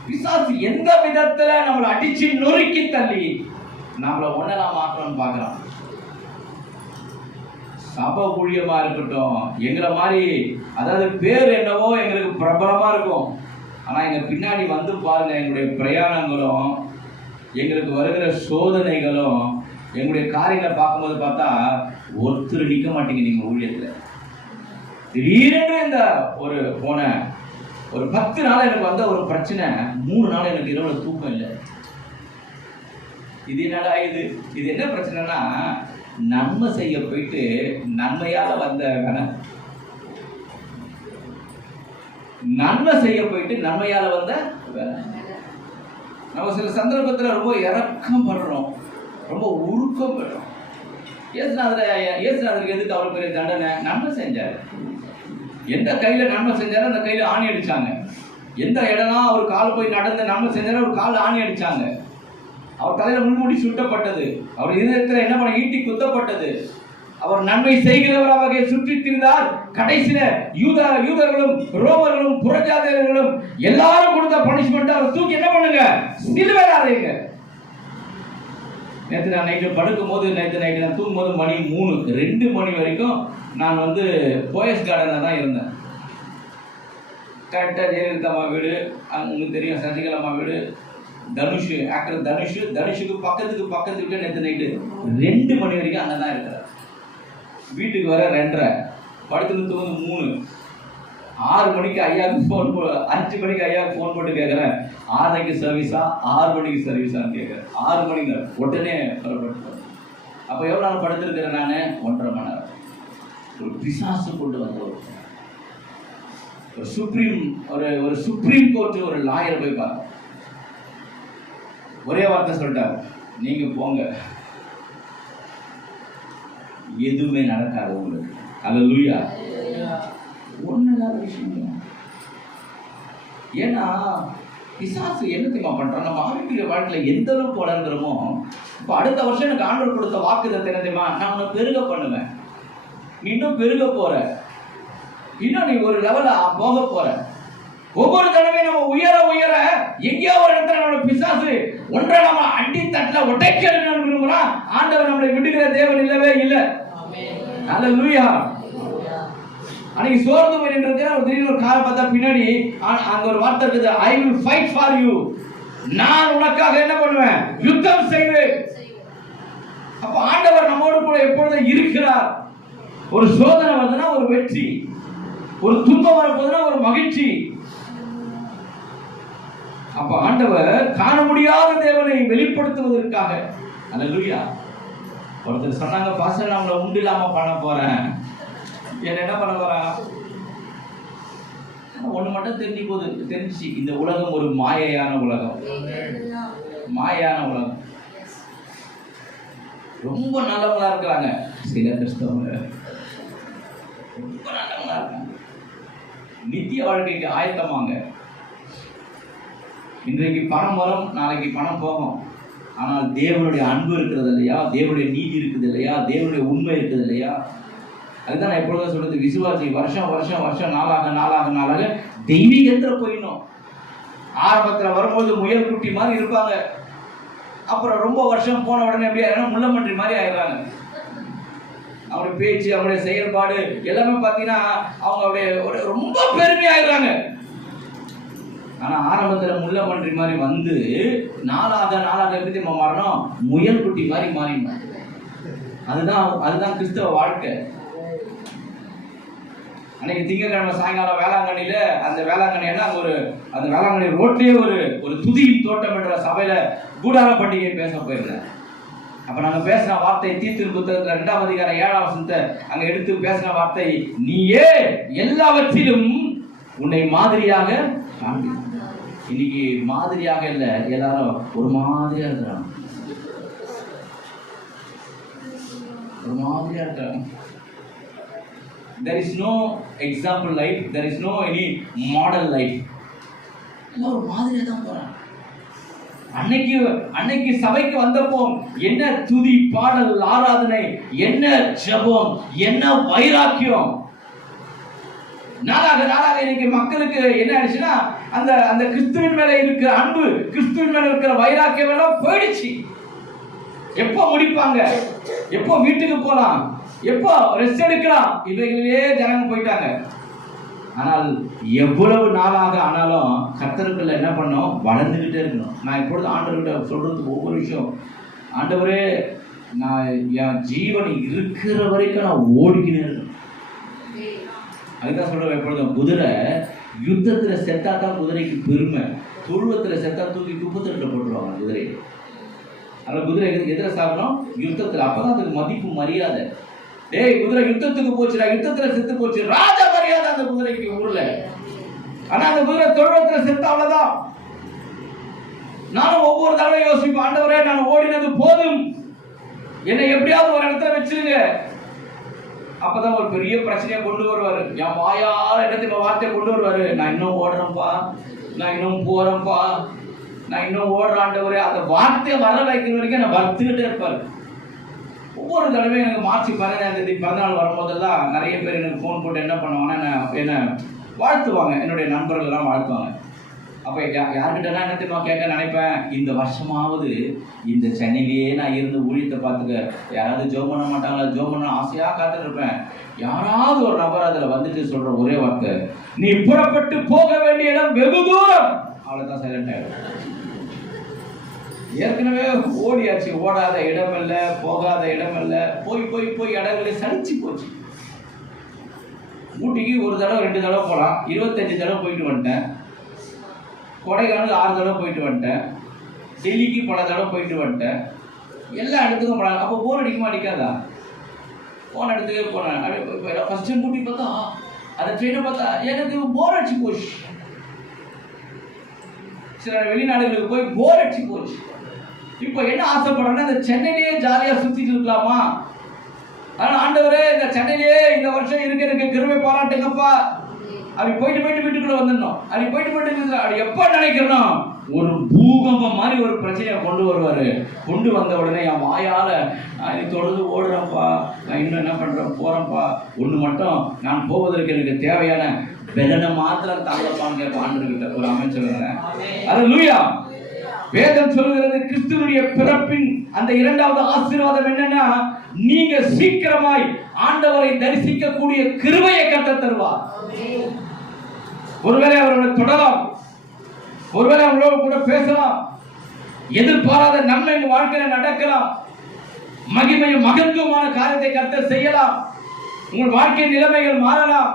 பிசாசு எந்த விதத்துல நம்மளை அடிச்சு நொறுக்கி தள்ளி நம்மளை ஒன்னலா மாற்றணும்னு பார்க்கறான். சபை ஊழியமா இருக்கட்டும், எங்களை மாதிரி, அதாவது பேர் என்னவோ எங்களுக்கு பிரபலமா இருக்கும், ஆனா எங்க பின்னாடி வந்து பாருங்க, எங்களுடைய பிரயாணங்களும் எங்களுக்கு வருகிற சோதனைகளும் எங்களுடைய காரியங்களை பார்க்கும்போது பார்த்தா ஒருத்தர் நிற்க மாட்டீங்க நீங்க ஊழியத்துல. திடீரென்று இந்த போன ஒரு 10 நாள் எனக்கு வந்த ஒரு பிரச்சனை, 3 நாள் எனக்கு இரவுல தூக்கம் இல்லை. இது என்னடா இது என்ன பிரச்சனைனா, நன்மை செய்ய போயிட்டு நன்மையால வந்த நன்மை செய்ய போயிட்டு நன்மையால வந்த நம்ம சில சந்தர்ப்பத்தில் ரொம்ப இறக்கம் படுறோம், ரொம்ப உருக்கம் படுறோம். இயேசுநாதருக்கு எதுக்கு அவ்வளவு பெரிய தண்டனை? நன்மை செஞ்சாரு. எந்த கையில நன்மை செஞ்சாரு அந்த கையில ஆணி அடிச்சாங்க. எந்த இடம்லாம் அவர் கால் போய் நடந்து நன்மை செஞ்சாரு அவர் கால் ஆணி அடிச்சாங்க. அவர் தலையில முன்முடி சுட்டப்பட்டது. அவர் இதயத்தில் என்ன பண்ண ஈட்டி குத்தப்பட்டது. அவர் நன்மை செய்கிறவராக சுற்றி திரிந்தார். கடைசியில யூதர்களும் ரோமர்களும் புறஜாதியர்களும் எல்லாரும் கொடுத்த பனிஷ்மெண்ட் அவர் தூக்கி என்ன பண்ணுங்க, சிலுவையில அறையுங்க. நேற்று நான் நைட்டு படுக்கும் போது, நேற்று நைட்டு நான் தூங்கும் போது மணி 3, 2 மணி வரைக்கும் நான் போயஸ் கார்டன்ல தான் இருந்தேன். கரெக்டாக ஜெயலலிதா அம்மா வீடு, உங்களுக்கு தெரியும், சசிகலா அம்மா வீடு, தனுஷ் ஆக்டர் தனுஷுக்கு பக்கத்துக்கு நேற்று நைட்டு 2 மணி வரைக்கும் அங்கே தான் இருக்கிறார். வீட்டுக்கு வர 2:30, படுத்துட்டு தூங்கு 3. 6 மணிக்கு ஐயாவுக்கு ஃபோன் 5 மணிக்கு ஐயாவுக்கு ஃபோன் போட்டு கேட்குறேன், 6:30க்கு சர்வீஸா 6 மணிக்கு சர்வீஸான்னு கேட்குறேன். 6 மணிக்கு உடனே புறப்பட்டு. அப்போ எவ்வளோ நாள் படுத்துருக்கிறேன் நான்? 1.5 மணி நேரம். ஒரு பிசாசு கொண்டு வந்த ஒரு சுப்ரீம் கோர்ட் ஒரு லாயர் போய் பார்க்க ஒரே வார்த்தை சொல்லிட்டார், நீங்க போங்க, எதுவுமே நடக்காது உங்களுக்கு. அல்லேலூயா. ஒன்றும் இல்லாத விஷயம். ஏன்னா பிசாசு என்ன தெரியுமா பண்றான், நம்ம ஆவிக்குரிய வாழ்க்கையில எந்த அளவுக்கு வளர்ந்துருமோ, இப்போ அடுத்த வருஷம் எனக்கு ஆண்டவர் கொடுத்த வாக்குத்தத்தம் என்ன தெரியுமா, நான் உன்னை பெருக பண்ணுவேன், நீ இன்னும் பெருக போற, இன்னும் நீ ஒரு லெவல போக போற. ஒவ்வொரு தடவை நம்ம உயர உயர எங்கேயோ ஒரு இடத்துல நம்ம பிசாசு ஒன்றை நம்ம அடி தட்டல உடைக்க விரும்புறான். ஆண்டவர் நம்மளை விடுகிற தேவன் இல்லவே இல்லை. அல்லேலூயா. அன்னைக்கு சோர்ந்து போயிட்டு ஒரு திடீர்னு ஒரு காரை பார்த்தா பின்னாடி அங்க ஒரு வார்த்தை இருக்குது, I will fight for you, நான் உனக்காக என்ன பண்ணுவேன், யுத்தம் செய்வேன். அப்ப ஆண்டவர் நம்மோடு கூட எப்பொழுதும் இருக்கிறார். ஒரு சோதனை வந்ததுன்னா ஒரு வெற்றி, ஒரு துன்பம் வரப்போதுன்னா ஒரு மகிழ்ச்சி. அப்ப ஆண்டவர் காண முடியாத தேவனை வெளிப்படுத்துவதற்காக. அல்லேலூயா. ஒருத்தர் சொன்னாங்க, பாஸ்டர் நான் உங்களை உண்டு இல்லாம பண்ண போறேன், என்ன பண்ண போறான்? ஒண்ணு மட்டும் தெரிஞ்சு, இந்த உலகம் ஒரு மாயையான உலகம், மாயான உலகம். ரொம்ப நல்லவங்களா இருக்கிறாங்க சில கிறிஸ்தவங்க, ரொம்ப நல்லவங்களா இருக்காங்க, நித்திய வாழ்க்கைக்கு ஆயத்தமாங்க. இன்றைக்கு பணம் வரும், நாளைக்கு பணம் போகும். ஆனால் தேவனுடைய அன்பு இருக்கிறது இல்லையா, தேவனுடைய நீதி இருக்குது இல்லையா, தேவனுடைய உண்மை இருக்குது இல்லையா? அதுதான் நான் எப்பொழுதும் சொல்றது, விசுவாசி வருஷம் வருஷம் வருஷம் நாளாக நாளாக நாளாக தெய்வீகத்தில் போயிடணும். ஆரம்பத்தில் வரும்போது முயல் குட்டி மாதிரி இருப்பாங்க, அப்புறம் ரொம்ப வருஷம் போன உடனே எப்படி ஆயிடும், முள்ளமன்றி மாதிரி ஆயிடுறாங்க. அவருடைய பேச்சு, அவருடைய செயல்பாடு எல்லாமே பார்த்தீங்கன்னா அவங்க அப்படியே ரொம்ப பெருமையாயிடுறாங்க. ஆனா ஆரம்பத்துல முள்ள பன்றி மாதிரி வந்து நாளாக எப்படி நம்ம மாறணும்? முயல் குட்டி மாதிரி மாறிடணும். அதுதான் கிறிஸ்தவ வாழ்க்கை. அன்னைக்கு திங்கட்கிழமை சாயங்காலம் வேளாங்கண்ணியில அந்த வேளாங்கண்ணின்னா அந்த வேளாங்கண்ணி ரோட்லயே ஒரு துதியின் தோட்டம் என்ற சபையில கூடார பண்டிகை பேச போயிருந்தேன். அப்ப நாங்க பேசின வார்த்தை தீர்த்தின் புத்தகத்துல 2ஆம் அதிகாரம் 7ஆம் வசனத்தை அங்க எடுத்து பேசின வார்த்தை, நீயே எல்லாவற்றிலும் உன்னை மாதிரியாக காண்பி. இன்னைக்கு மாதிரியாக இல்ல, எல்லாரும் ஒரு மாதிரியா இருக்கிறாங்க, ஒரு மாதிரியா இருக்கிறாங்க. There is no example life, there is no any model life. எல்லாம் ஒரு மாதிரியா தான் போறாங்க. அன்னைக்கு சபைக்கு வந்தப்போ என்ன துதி பாடல் ஆராதனை, என்ன ஜெபம், என்ன வைராக்கியம். நாளாக இன்னைக்கு மக்களுக்கு என்ன ஆயிடுச்சுன்னா அந்த கிறிஸ்துவின் மேல இருக்கிற அன்பு, கிறிஸ்துவின் மேல இருக்கிற வைராக்கியம் எல்லாம் போயிடுச்சு. எப்போ முடிப்பாங்க, எப்போ வீட்டுக்கு போலாம், எப்போ ரெஸ்ட் எடுக்கலாம், இவைகளிலே ஜனங்க போயிட்டாங்க. ஆனால் எவ்வளவு நாளாக ஆனாலும் கர்த்தருக்குள்ள என்ன பண்ணோம்? வளர்ந்துகிட்டே இருக்கணும். நான் இப்பொழுது ஆண்டவர்கிட்ட சொல்றதுக்கு ஒவ்வொரு விஷயம், ஆண்டவரே நான் என் ஜீவன் இருக்கிற வரைக்கும் நான் ஓடிக்கினே இருக்கணும். அதுதான் சொல்றேன், எப்பொழுதும் குதிரை யுத்தத்துல செத்தா தான் குதிரைக்கு பெருமை, தொழுவத்துல செத்தா தூக்கி குப்பத்தட்டுல போட்டுருவாங்க குதிரை. அதனால குதிரை எதிர சாகணும் யுத்தத்துல, அப்பதான் அதுக்கு மதிப்பு மரியாதை. டேய் குதிரை யுத்தத்துக்கு போச்சுடா, யுத்தத்துல செத்து போச்சு, ராஜா மரியாதை அந்த குதிரைக்கு ஊர்ல. ஆனா அந்த குதிரை தொழுவத்துல செத்து அவ்வளவுதான். நானும் ஒவ்வொரு தடவை யோசிப்பேன், ஆண்டவரே நான் ஓடினது போதும், என்னை எப்படியாவது ஒரு இடத்துல வச்சிருங்க. அப்பதான் ஒரு பெரிய பிரச்சனையை கொண்டு வருவாரு. என் வாயால இடத்துல வார்த்தையை கொண்டு வருவாரு, நான் இன்னும் ஓடுறேன்ப்பா, நான் இன்னும் போறேன்ப்பா, நான் இன்னும் ஓடுற ஆண்டவரே. அந்த வார்த்தையை வர வைக்கிற வரைக்கும் நான் வறுத்துக்கிட்டே இருப்பாரு. ஒவ்வொரு தடவையும் எனக்கு மார்ச் 15ஆம் தேதி பிறந்தநாள் வரும்போதெல்லாம் நிறைய பேர் எனக்கு ஃபோன் போட்டு என்ன பண்ணுவாங்கன்னா என்ன வாழ்த்துவாங்க, என்னுடைய நண்பர்கள் எல்லாம் வாழ்த்துவாங்க. அப்போ யார்கிட்டலாம் என்ன தெரியுமா கேட்க நினைப்பேன், இந்த வருஷமாவது இந்த சென்னையிலேயே நான் இருந்து ஊழியத்தை பார்த்துக்க யாராவது ஜோம் பண்ண மாட்டாங்களா, ஜோம் பண்ண ஆசையாக காத்துட்டு இருப்பேன். யாராவது ஒரு நபர் அதில் வந்துட்டு சொல்ற ஒரே வார்த்தை, நீ புறப்பட்டு போக வேண்டிய இடம் வெகு தூரம். அவ்வளோதான், சைலண்ட் ஆகிடும். ஏற்கனவே ஓடியாச்சு, ஓடாத இடம் இல்ல, போகாத இடம் இல்ல, போய் இடங்களே சலிச்சு போச்சு. ஊட்டிக்கு ஒரு தடவை 2 தடவை போகலாம், 25 தடவை போயிட்டு வந்துட்டேன். கொடைக்கானல் 6 தடவை போயிட்டு வந்துட்டேன். டெல்லிக்கு பல தடவை போயிட்டு வந்துட்டேன். எல்லா இடத்துக்கும் போனாங்க. அப்போ போர் அடிக்குமா அடிக்காதா? போன இடத்துக்கே போனேன். ஃபர்ஸ்ட் ஊட்டி பார்த்தா அந்த ட்ரெயினை பார்த்தா எனக்கு போர் அடிச்சு போச்சு. சில வெளிநாடுகளுக்கு போய் போர் அடிச்சு போச்சு. இப்போ என்ன ஆசைப்படுறேன்னா இந்த சென்னையிலேயே ஜாலியா சுத்திட்டு இருக்கலாமா. ஆனா ஆண்டவரே இந்த சென்னையிலேயே இந்த வருஷம் இருக்கிறதுக்கு கிருபை பாராட்டுங்கப்பா. அப்படி போயிட்டு வீட்டுக்குள்ள வந்துடணும். அப்படி போயிட்டு அப்படி எப்ப நினைக்கிறோம், ஒரு பூகம்பம் மாதிரி ஒரு பிரச்சனையை கொண்டு வருவாரு. கொண்டு வந்த உடனே என் வாயால நீ தொடர்ந்து ஓடுறப்பா, நான் இன்னும் என்ன பண்றேன் போறேன்ப்பா, ஒண்ணு மட்டும் நான் போவதற்கு எனக்கு தேவையான பெலனை மாத்திரம் தாங்கப்பான்னு கேட்ப ஆண்டவர்கிட்ட ஒரு அமைச்சர். அல்லேலூயா. வேதம் சொல்கிறது கிறிஸ்துவினுடைய பிறப்பின் அந்த 2வது ஆசீர்வாதம் என்னன்னா, நீங்க சீக்கிரமாய் ஆண்டவரை தரிசிக்கக்கூடிய கிருபையை கர்த்தர் தருவார். ஒருவேளை அவரோட தொடலாம், ஒருவேளை அவங்களோட கூட பேசலாம், எதிர்பாராத நன்மை உங்க வாழ்க்கையில நடக்கலாம், மகிமையும் மகத்துவமான காரியத்தை கர்த்தர் செய்யலாம், உங்கள் வாழ்க்கை நிலைமைகள் மாறலாம்.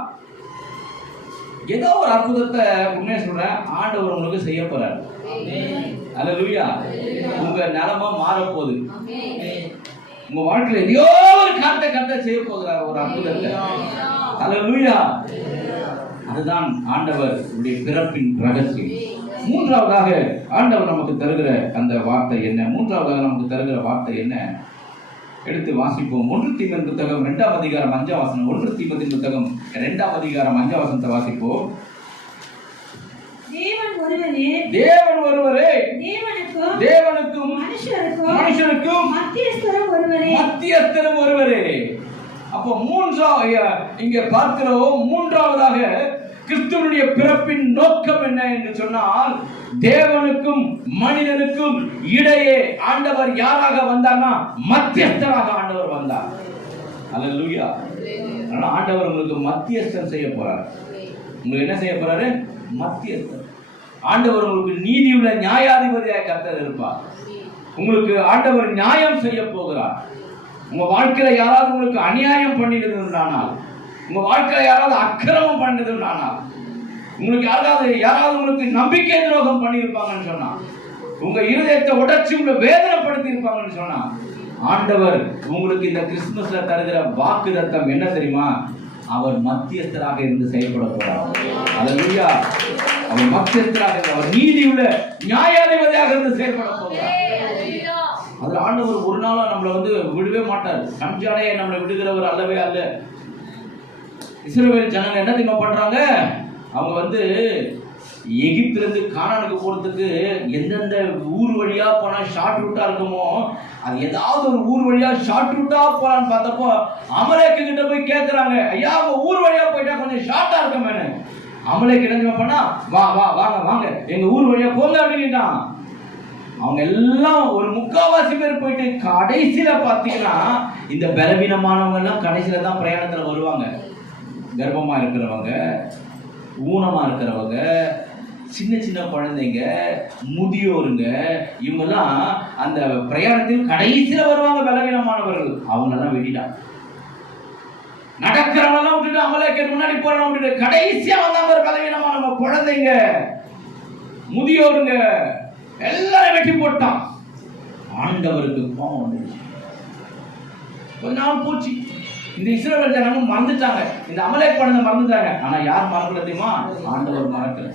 ஏதோ ஒரு அற்புதத்தை உண்மையை சொல்றேன், ஆண்டவர் உங்களுக்கு செய்ய போறாரு. அல்லேலூயா. உங்க நிலைமை மாறப்போகுது. உங்க வாழ்க்கையில ஏதோ ஒரு காரியத்தை கர்த்தர் செய்ய போகிறார், ஒரு அற்புதத்தை. அல்லேலூயா. அதுதான் ஆண்டவர் பிறப்பின் ரகசியம். 3வதாக ஆண்டவர் நமக்கு தருகிற அந்த வார்த்தை என்ன? 3வதாக நமக்கு தருகிற வார்த்தை என்ன? எடுத்து வாசிப்போம். 1 தீமோத்தேயு புத்தகம் 2ஆம் அதிகாரம் 5ஆம் வசனம். 1 தீமோத்தேயு புத்தகம் 2ஆம் அதிகாரம் 5ஆம் வசனத்தை வாசிப்போம். தேவன் ஒருவரே, தேவனுக்கும் மனுஷனுக்கும் மத்தியஸ்தரும் ஒருவரே. அப்போ இங்க பார்க்கிறோம், 3வதாக கிறிஸ்துவனுடைய பிறப்பின் நோக்கம் என்ன என்று சொன்னால், தேவனுக்கும் மனிதனுக்கும் இடையே ஆண்டவர் யாராக வந்தார்னா மத்தியஸ்தராக ஆண்டவர் வந்தார். அல்லேலூயா. அதனால ஆண்டவர் உங்களுக்கு மத்தியஸ்தம் செய்ய போறார். உங்களுக்கு என்ன செய்ய போறாரு? மத்தியஸ்தம். ஆண்டவர் உங்களுக்கு நீதியுள்ள நியாயாதிபதியாக கர்த்தர் இருப்பார். உங்களுக்கு ஆண்டவர் நியாயம் செய்ய போகிறார். உங்க வாழ்க்கையில யாராவது உங்களுக்கு அநியாயம் பண்ணிடுதுன்றானால், உங்க வாழ்க்கையில யாராவது அக்கிரமம் பண்ணிடுதுன்றானால், உங்களுக்கு யாராவது உங்களுக்கு நம்பிக்கை துரோகம் பண்ணியிருப்பாங்கன்னு சொன்னா, உங்க இருதயத்தை உடைச்சு உங்களை வேதனைப்படுத்தி இருப்பாங்கன்னு சொன்னா, ஆண்டவர் உங்களுக்கு இந்த கிறிஸ்துமஸ்ல தருகிற வாக்குத்தத்தம் என்ன தெரியுமா? அவர் மத்தியஸ்தராக இருந்து செயல்பட போறார். அல்லேலூயா. அவர் மத்தியஸ்தராக, அவர் நீதியுள்ள நியாயாதிபதியாக இருந்து செயல்பட போகிறார். அதுல ஆண்டவர் ஒரு நாளும் நம்மளை விடவே மாட்டார். கஞ்சாடையை நம்மளை விடுகிறவர் அல்லவே அல்ல. இஸ்ரவேல் ஜனங்க என்ன தெரியுமா பண்றாங்க? அவங்க எகிப்திலிருந்து கானானுக்கு போறதுக்கு எந்தெந்த ஊர் வழியா போனா ஷார்ட் ரூட்டா இருக்குமோ, அது ஏதாவது ஒரு ஊர் வழியா ஷார்ட் ரூட்டா போலான்னு பார்த்தப்போ அமலேக்கு கிட்ட போய் கேட்கிறாங்க, ஐயா உங்க ஊர் வழியா போயிட்டா கொஞ்சம் ஷார்ட்டா இருக்குமேனு. அமலேக்கு என்ன பண்ணா, வாங்க வாங்க எங்க ஊர் வழியா போங்க அப்படின்ட்டான். அவங்க எல்லாம் ஒரு முக்காவாசி பேர் போயிட்டு கடைசியில பாத்தீங்கன்னா இந்த பலவீனமானவங்க எல்லாம் கடைசியில தான் பிரயாணத்துல வருவாங்க. கர்ப்பமா இருக்கிறவங்க, ஊனமா இருக்கிறவங்க, சின்ன சின்ன குழந்தைங்க, முதியோருங்க, இவங்கெல்லாம் அந்த பிரயாணத்தில் கடைசியில வருவாங்க. பலவீனமானவர்கள் அவங்களெல்லாம் வெட்டிட்டாங்க. நடக்கிறவங்கெல்லாம் விட்டுட்டு அமலேக்கு முன்னாடி போறவங்க விட்டுட்டு கடைசியா வந்தாங்க பலவீனமானவங்க, குழந்தைங்க, முதியோருங்க எல்லாரும் வெட்டி போட்டான். ஆண்டவருக்கு கோபம் வந்துச்சு. கொஞ்ச நாள் போச்சு. இந்த இஸ்ரவேல் ஜனங்க மறந்துட்டாங்க, இந்த அமலேக் பண்ணதை மறந்துட்டாங்க. ஆனா யார் மறக்கல தெரியுமா? ஆண்டவர் மறக்கல.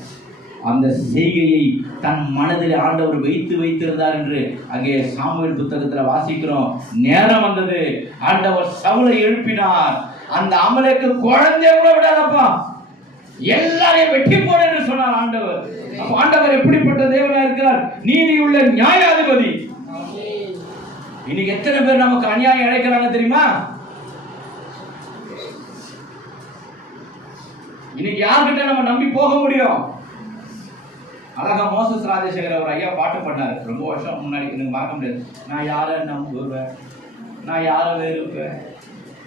அந்த செய்கையை தன் மனதில் ஆண்டவர் வைத்திருந்தார் என்று அங்கே சாமுவேல் புத்தகத்துல வாசிக்கிறோம். நேரம் வந்தது, ஆண்டவர் சவுலை எழுப்பினார். அந்த அமலேக்கு குழந்தைய கூட விடாதப்பா, எல்லாரையும் வெட்டி போட என்று சொன்னார் ஆண்டவர். ஆண்டவர் எப்படிப்பட்ட தேவனா இருக்கிறார்? நீதியுள்ள நியாயாதிபதி. இன்னைக்கு எத்தனை பேர் நமக்கு அநியாயம் இழைக்கிறாங்க தெரியுமா? இன்னைக்கு யார்கிட்ட நம்ம நம்பி போக முடியும்? அழகா மோசஸ் ராஜசேகர் அவர் ஐயா பாட்டு பண்ணாரு ரொம்ப வருஷம் முன்னாடி, எனக்கு மறக்க முடியாது. நான் யாரை நம்புவேன், நான் யாரை வெறுப்பேன்,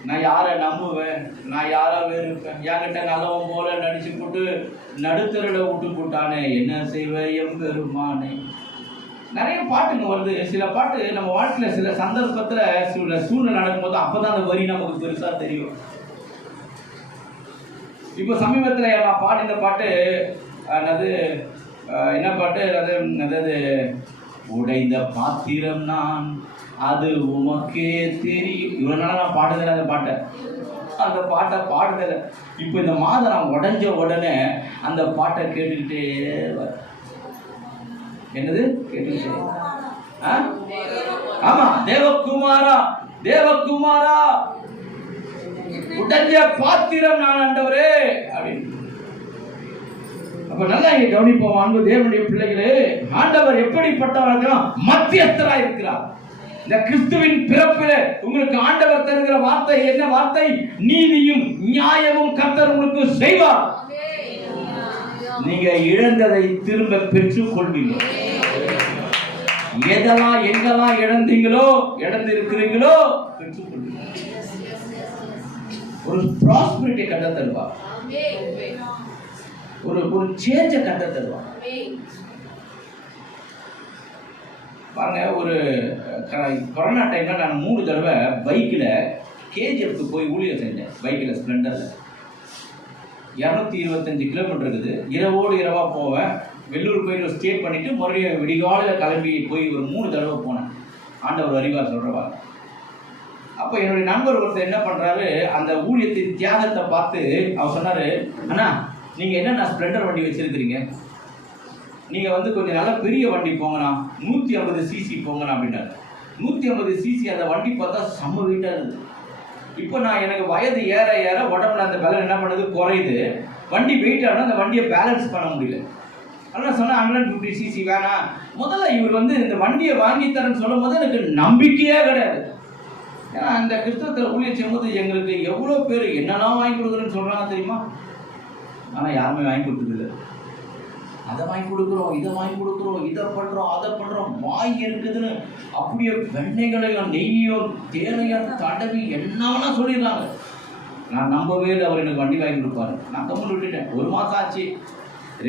நான் யாரை நம்புவேன், நான் யாரை வெறுப்பேன், என்கிட்ட நல்லவன் போல நடிச்சு போட்டு நடுத்தருட விட்டு போட்டானே, என்ன செய்வேன் எம் பெருமானே. நிறைய பாட்டுங்க வருது. சில பாட்டு நம்ம வாழ்க்கையில சில சந்தர்ப்பத்துல சில சூழ்நிலை நடக்கும்போது அப்பதான் அந்த வரி நமக்கு பெருசா தெரியும். இப்போ சமீபத்துல நான் பாடின பாட்டு என்ன பாட்டு? அதாவது உடைந்த பாத்திரம் நான், அது உமக்கே தெரியும். இவனால நான் பாடுதில்லை அந்த பாட்டை பாடுதில்லை. இப்போ இந்த மாதம் நான் உடைஞ்ச உடனே அந்த பாட்டை கேட்டுக்கிட்டே என்னது கேட்டுக்கிட்டே ஆமா, தேவகுமாரா தேவகுமாரா உடைஞ்ச பாத்திரம் நான் ஆண்டவரே அப்படின்னு. அப்ப நல்லா இங்க கவனிப்போம் அன்பு தேவனுடைய பிள்ளைகளே. ஆண்டவர் எப்படிப்பட்டவர்கள்? மத்தியஸ்தரா இருக்கிறார். இந்த கிறிஸ்துவின் பிறப்பிலே உங்களுக்கு ஆண்டவர் தருகிற வார்த்தை என்ன வார்த்தை? நீதியும் நியாயமும் கர்த்தர் உங்களுக்கு செய்வார். நீங்க இழந்ததை திரும்ப பெற்றுக் கொள்வீங்க. எங்கெல்லாம் இழந்திருக்கிறீங்களோ பெற்றுக் கொள்வீங்க. ஒரு ப்ராஸ்பரிட்டி கட்ட தருவார், ஒரு சேஞ்ச கட்ட தருவார். பாருங்க, ஒரு கொரோனா டைம்ல நான் 3 தடவை பைக்கில் கேஜிஎஃப்க்கு போய் ஊழியர் செஞ்சேன். பைக்கில் ஸ்ப்ளெண்டர்ல 225 கிலோமீட்டர் இருக்குது. இரவோடு இரவா போவேன். வெள்ளூர் போய் ஸ்டே பண்ணிட்டு மறுபடியும் விடிகாலையில் கிளம்பி போய் ஒரு 3 தடவை போனேன். ஆண்டவர் அறிவார் சொல்றவா. அப்போ என்னுடைய நண்பர் ஒருத்தர் என்ன பண்றாரு, அந்த ஊழியத்தின் தியாகத்தை பார்த்து அவர் சொன்னாரு, அண்ணா நீங்க என்ன ஸ்ப்ளெண்டர் வண்டி வச்சிருக்கிறீங்க, நீங்க கொஞ்சம் நல்ல பெரிய வண்டி போங்கண்ணா, 150 சிசி போங்கண்ணா அப்படின்னாரு. 150 சிசி அந்த வண்டி பார்த்தா செம்ம வெயிட்டா இருக்குது. இப்போ நான் எனக்கு வயது ஏற ஏற உடம்புல அந்த பேலன்ஸ் என்ன பண்ணுது, குறையுது. வண்டி வெயிட் ஆனால் அந்த வண்டியை பேலன்ஸ் பண்ண முடியல. அதனால் சொன்னேன் 150 சிசி வேணாம். முதல்ல இவர் இந்த வண்டியை வாங்கி தரேன்னு சொல்லும் போது எனக்கு நம்பிக்கையே கிடையாது. ஏன்னா அந்த கிறிஸ்தவத்தில் ஊழியர் செய்யும்போது எங்களுக்கு எவ்வளோ பேர் என்னெல்லாம் வாங்கி கொடுக்குறேன்னு சொல்கிறாங்க தெரியுமா? ஆனால் யாருமே வாங்கி கொடுத்ததில்லை. அதை வாங்கி கொடுக்குறோம், இதை வாங்கி கொடுக்குறோம், இதை பண்ணுறோம், அதை பண்ணுறோம், வாய் இருக்குதுன்னு அப்படியே வெண்ணெய்களையும் நெய்யும் தேனையும் தடவி என்னன்னா சொல்லிடுறாங்க. நான் நம்பவே இல்லை அவர் எனக்கு வண்டி வாங்கி கொடுப்பாரு. நான் கம்மல் விட்டுட்டேன். 1 மாதம் ஆச்சு,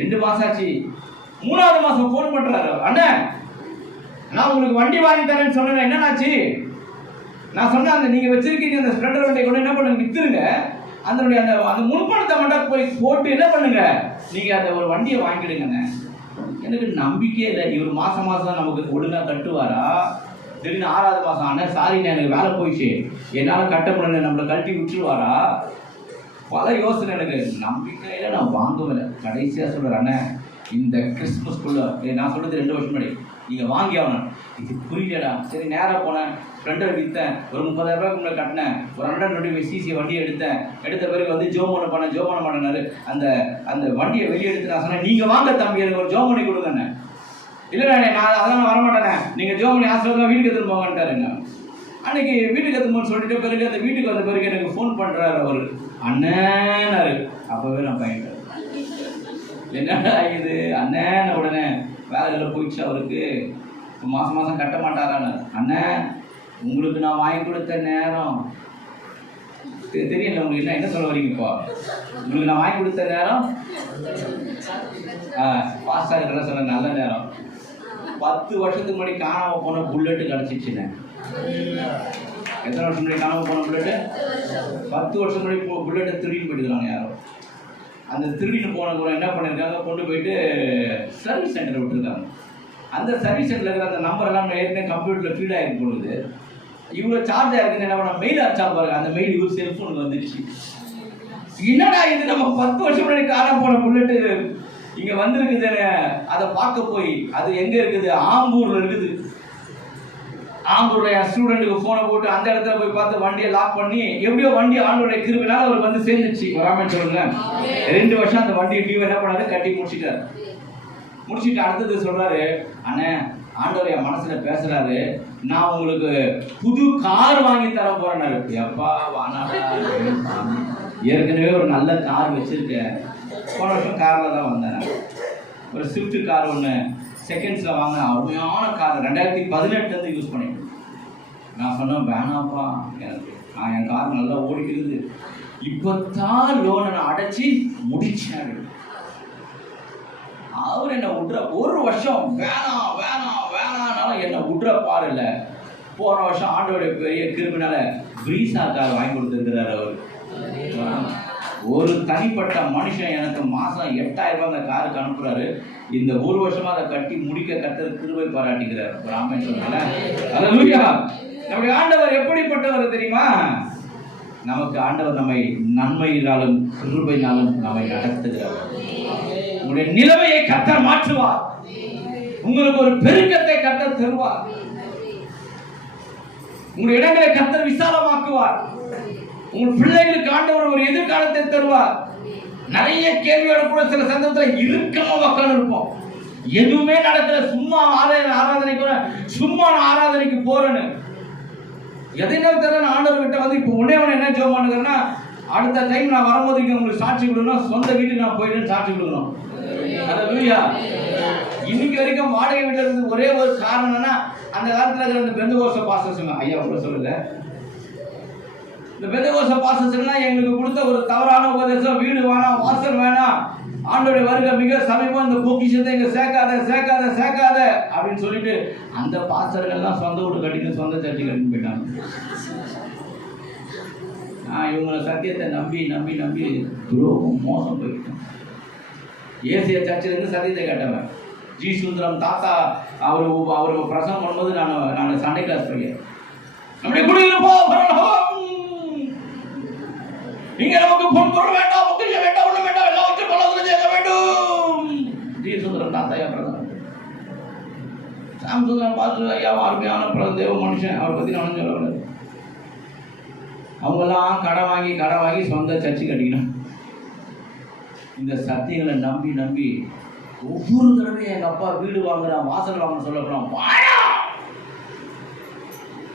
2 மாதம் ஆச்சு, 3வது மாசம் ஃபோன் பண்றாரு, அண்ணே நான் உங்களுக்கு வண்டி வாங்கி தரேன்னு சொன்னேன், என்னன்னாச்சு? நான் சொன்னேன், அந்த நீங்க வச்சிருக்கீங்க அந்த ஸ்ப்ளெண்டர் வண்டியை கொண்டு என்ன பண்ணுங்க, வித்துருங்க, அதனுடைய அந்த முன்பணத்தை மட்டும் போய் போட்டு என்ன பண்ணுங்க, நீங்க அந்த ஒரு வண்டியை வாங்கிடுங்க. எனக்கு நம்பிக்கையே இல்லை. இவர் மாசம் மாசம் நமக்கு ஒழுங்கா கட்டுவாரா? திடீர்னு 6வது மாசம், அண்ணன் சாரிண்ணே எனக்கு வேலை போயிடுச்சு, என்னால் கட்ட முடியல, நம்மளை கழட்டி விட்டுருவாரா? பல யோசனை. எனக்கு நம்பிக்கையில நான் வாங்குவேன். கடைசியாக சொல்கிறேன், அண்ணன் இந்த கிறிஸ்மஸ்க்குள்ள நான் சொல்றது 2 வருஷம் முன்னாடி நீங்கள் வாங்கி ஆகணும். இது புரியலடா. சரி, நேராக போனேன், ஃப்ரெண்டை விற்றேன், ஒரு 30,000 ரூபாய்க்கு முன்னாடி கட்டினேன், ஒரு 125 சிசி வண்டியை எடுத்த பிறகு வந்து ஜோம் பண்ண மாட்டேனாரு. அந்த வண்டியை வெளியே எடுத்து நான் சொன்னேன், நீங்கள் வாங்க தம்பி, எனக்கு ஒரு ஜோம் பண்ணி கொடுங்கண்ணே. இல்லைண்ணே நான் அதெல்லாம் வரமாட்டேனே, நீங்கள் ஜோம் பண்ணி ஆசிரியர் வீட்டுக்கு எடுத்துன்னு போங்கன்ட்டாருங்க. அன்னைக்கு வீட்டுக்கு எடுத்துன்னு சொல்லிட்டு பிறகு அந்த வீட்டுக்கு வந்த பிறகு எனக்கு ஃபோன் பண்ணுறாரு அவர், அண்ணனாரு. அப்போவே நான் பயன்படுறேன், என்னடா இது அண்ணன், உடனே வேலையில் போயிடுச்சு அவருக்கு, மாதம் மாதம் கட்ட மாட்டாரான்னு. அண்ணன் உங்களுக்கு நான் வாங்கி கொடுத்த நேரம் தெரியல, உங்களுக்கு என்ன சொல்ல வரீங்க இப்போ? உங்களுக்கு நான் வாங்கி கொடுத்த நேரம் பாஸ் ஆகிற சொல்ல நல்ல நேரம். 10 வருஷத்துக்கு முன்னாடி காணாம போன புல்லட்டு கிடச்சிச்சுண்ணே. எத்தனை வருஷம் முன்னாடி காணாம போன புல்லட்டு? 10 வருஷம் முன்னாடி புல்லட்டை திருடின்னு போயிட்டுருக்காங்க யாரோ. அந்த திருடின்னு போன கூட என்ன பண்ணியிருக்காங்க, கொண்டு போயிட்டு சர்வீஸ் சென்டர் விட்டுருக்காங்க. அந்த சர்வீஸ் சென்டரில் இருக்கிற அந்த நம்பர் எல்லாம் ஏற்கனவே கம்ப்யூட்டரில் ஃபீட் ஆகிருக்கு பொழுது இவ்வளோ சார்ஜ் ஆகிருக்குன்னு என்ன பண்ண, மெயில் அடிச்சா பாருங்க, அந்த மெயில் இவர் செல்ஃபோனுக்கு வந்துடுச்சு. என்னடா இது, நம்ம 10 வருஷம் முன்னாடி காணாம போன புல்லட்டு இங்கே வந்திருக்குதுன்னு அதை பார்க்க போய், அது எங்கே இருக்குது, ஆம்பூரில் இருக்குது. ஆம்பூருடைய ஸ்டூடெண்ட்டுக்கு ஃபோனை போட்டு அந்த இடத்துல போய் பார்த்து வண்டியை லாக் பண்ணி, எப்படியோ வண்டி ஆண்டோடைய கிருபையினால அவருக்கு வந்து சேர்ந்துச்சு. வராமன்னு சொல்லுங்க. 2 வருஷம் அந்த வண்டி டியூ என்ன பண்ணாரு, கட்டி முடிச்சிட்டாரு. முடிச்சுட்டு அடுத்தது சொல்றாரு, அண்ணே ஆண்டவர் என் மனசுல பேசுறாரு, நான் உங்களுக்கு புது கார் வாங்கி தர போறேன்னாரு. எப்பா வானாடா, ஏற்கனவே ஒரு நல்ல கார் வச்சிருக்கேன். போன வருஷம் காரில் தான் வந்தேன். ஒரு ஸ்விஃப்ட் கார் ஒன்று செகண்ட்ஸில் வாங்க, அருமையான கார், 2018 யூஸ் பண்ணிட்டேன். நான் சொன்னேன், வேணாப்பா, எனக்கு என் கார் நல்லா ஓடிக்கிறது, இப்போ தான் லோனை நான் அடைச்சி முடிச்சேன். அவர் என்னை விட்ற 1 வருஷம் வேணாம் என்னை விட்ற பாரு இல்லை. போன வருஷம் ஆண்டோடைய பெரிய கிருபினால பிரீசா கார் வாங்கி கொடுத்துருக்கிறார் அவர். ஒரு தனிப்பட்ட மனுஷன் எனக்கு மாதம் 8,000 ரூபாய் அந்த காருக்கு அனுப்புறாரு. இந்த 1 வருஷமா அதை கட்டி முடிக்க கர்த்தர் கிருபை பாராட்டுகிறார். ஒரு ஆமென் சொல்லுங்க. அல்லேலூயா. நம்முடைய ஆண்டவர் எப்படிப்பட்டவர் தெரியுமா? நமக்கு ஆண்டவர் நம்மை நன்மையினாலும் கிருபையினாலும் நம்மை நடத்துகிறார். உங்களுடைய நிலைமையை கர்த்தர் மாற்றுவார். உங்களுக்கு ஒரு பெருக்கத்தை கர்த்தர் தருவார். உங்களுடைய இடங்களை கர்த்தர் விசாலமாக்குவார். உங்கள் பிள்ளைகளுக்கு ஆண்டவர் ஒரு எதிர்காலத்தை தருவார். நிறைய கேள்வியோட கூட சில சந்தர்ப்பத்தில் இறுக்கமா உட்கார்ந்து இருப்போம். எதுவுமே நடக்கல, சும்மா ஆராதனைக்கு போறேன்னு எதைனாலும் தெரியல. ஆண்டவர் கிட்ட வந்து இப்போ உடனே என்ன ஜெபம் பண்ணுகிறேன்னா, அடுத்த டைம் நான் வரும்போது உங்களுக்கு சாட்சி கொடுக்கணும், சொந்த வீட்டுக்கு நான் போயிட்டு சாட்சி கொடுக்கணும். அல்லேலூயா. இன்னைக்கு வரைக்கும் வாடகை வீட்டில் இருந்து ஒரே ஒரு காரணம் என்னன்னா, அந்த காலத்தில் இருக்கிற இந்த பெந்தகோஸ்த பாஸ்டர்ஸ் சொன்னாங்க, ஐயா கூட சொல்லுங்க, இந்த பெந்தகோஸ்த பாஸ்டர்ஸ் எல்லாம் எங்களுக்கு கொடுத்த ஒரு தவறான உபதேசம், வீடு வேணாம், வாசல் வேணாம், ஆண்டோடைய வருகை மிக சமீபம், இந்த பொக்கிஷத்தை இங்க சேர்க்காத அப்படின்னு சொல்லிட்டு அந்த பாஸ்டர்கள் எல்லாம் சொந்த வீடு கட்டிட்டு சொந்த சர்ச்சை கட்டிட்டு போயிட்டாங்க. இவங்களை சத்தியத்தை நம்பி துரோகம் மோசம் போயிட்டேன். ஏசிய சர்ச்சிலிருந்து சத்தியத்தை கேட்டவன் ஜி சுந்தரம் தாத்தா அவரு பிரசங்கம் பண்ணும்போது நான் சண்டே கிளாஸ் படிக்கிறேன். நம்முடைய குடியிருப்போம் இங்க நமக்கு பொன்பொருள் வேண்டாம், பொக்கிஷம் வேண்டாம், ஒண்ணு வேண்டாம், எல்லாவற்றையும் பலவற்றையும் சேர்க்க வேண்டும். ஜி சுந்தரம் தாத்தா பிரசங்கம். சாம் சுந்தரம் பார்த்து ஐயா அருமையான தேவ மனுஷன், அவரை பத்தி நான் சொல்லக்கூடாது. அவங்கெல்லாம் கடன் வாங்கி சொந்த சர்ச்சை கட்டிக்கணும். இந்த சத்தியங்களை நம்பி ஒவ்வொரு தடவையும் எங்க அப்பா வீடு வாங்குறான், வாசல் வாங்க சொல்லப்படுறான், வாயா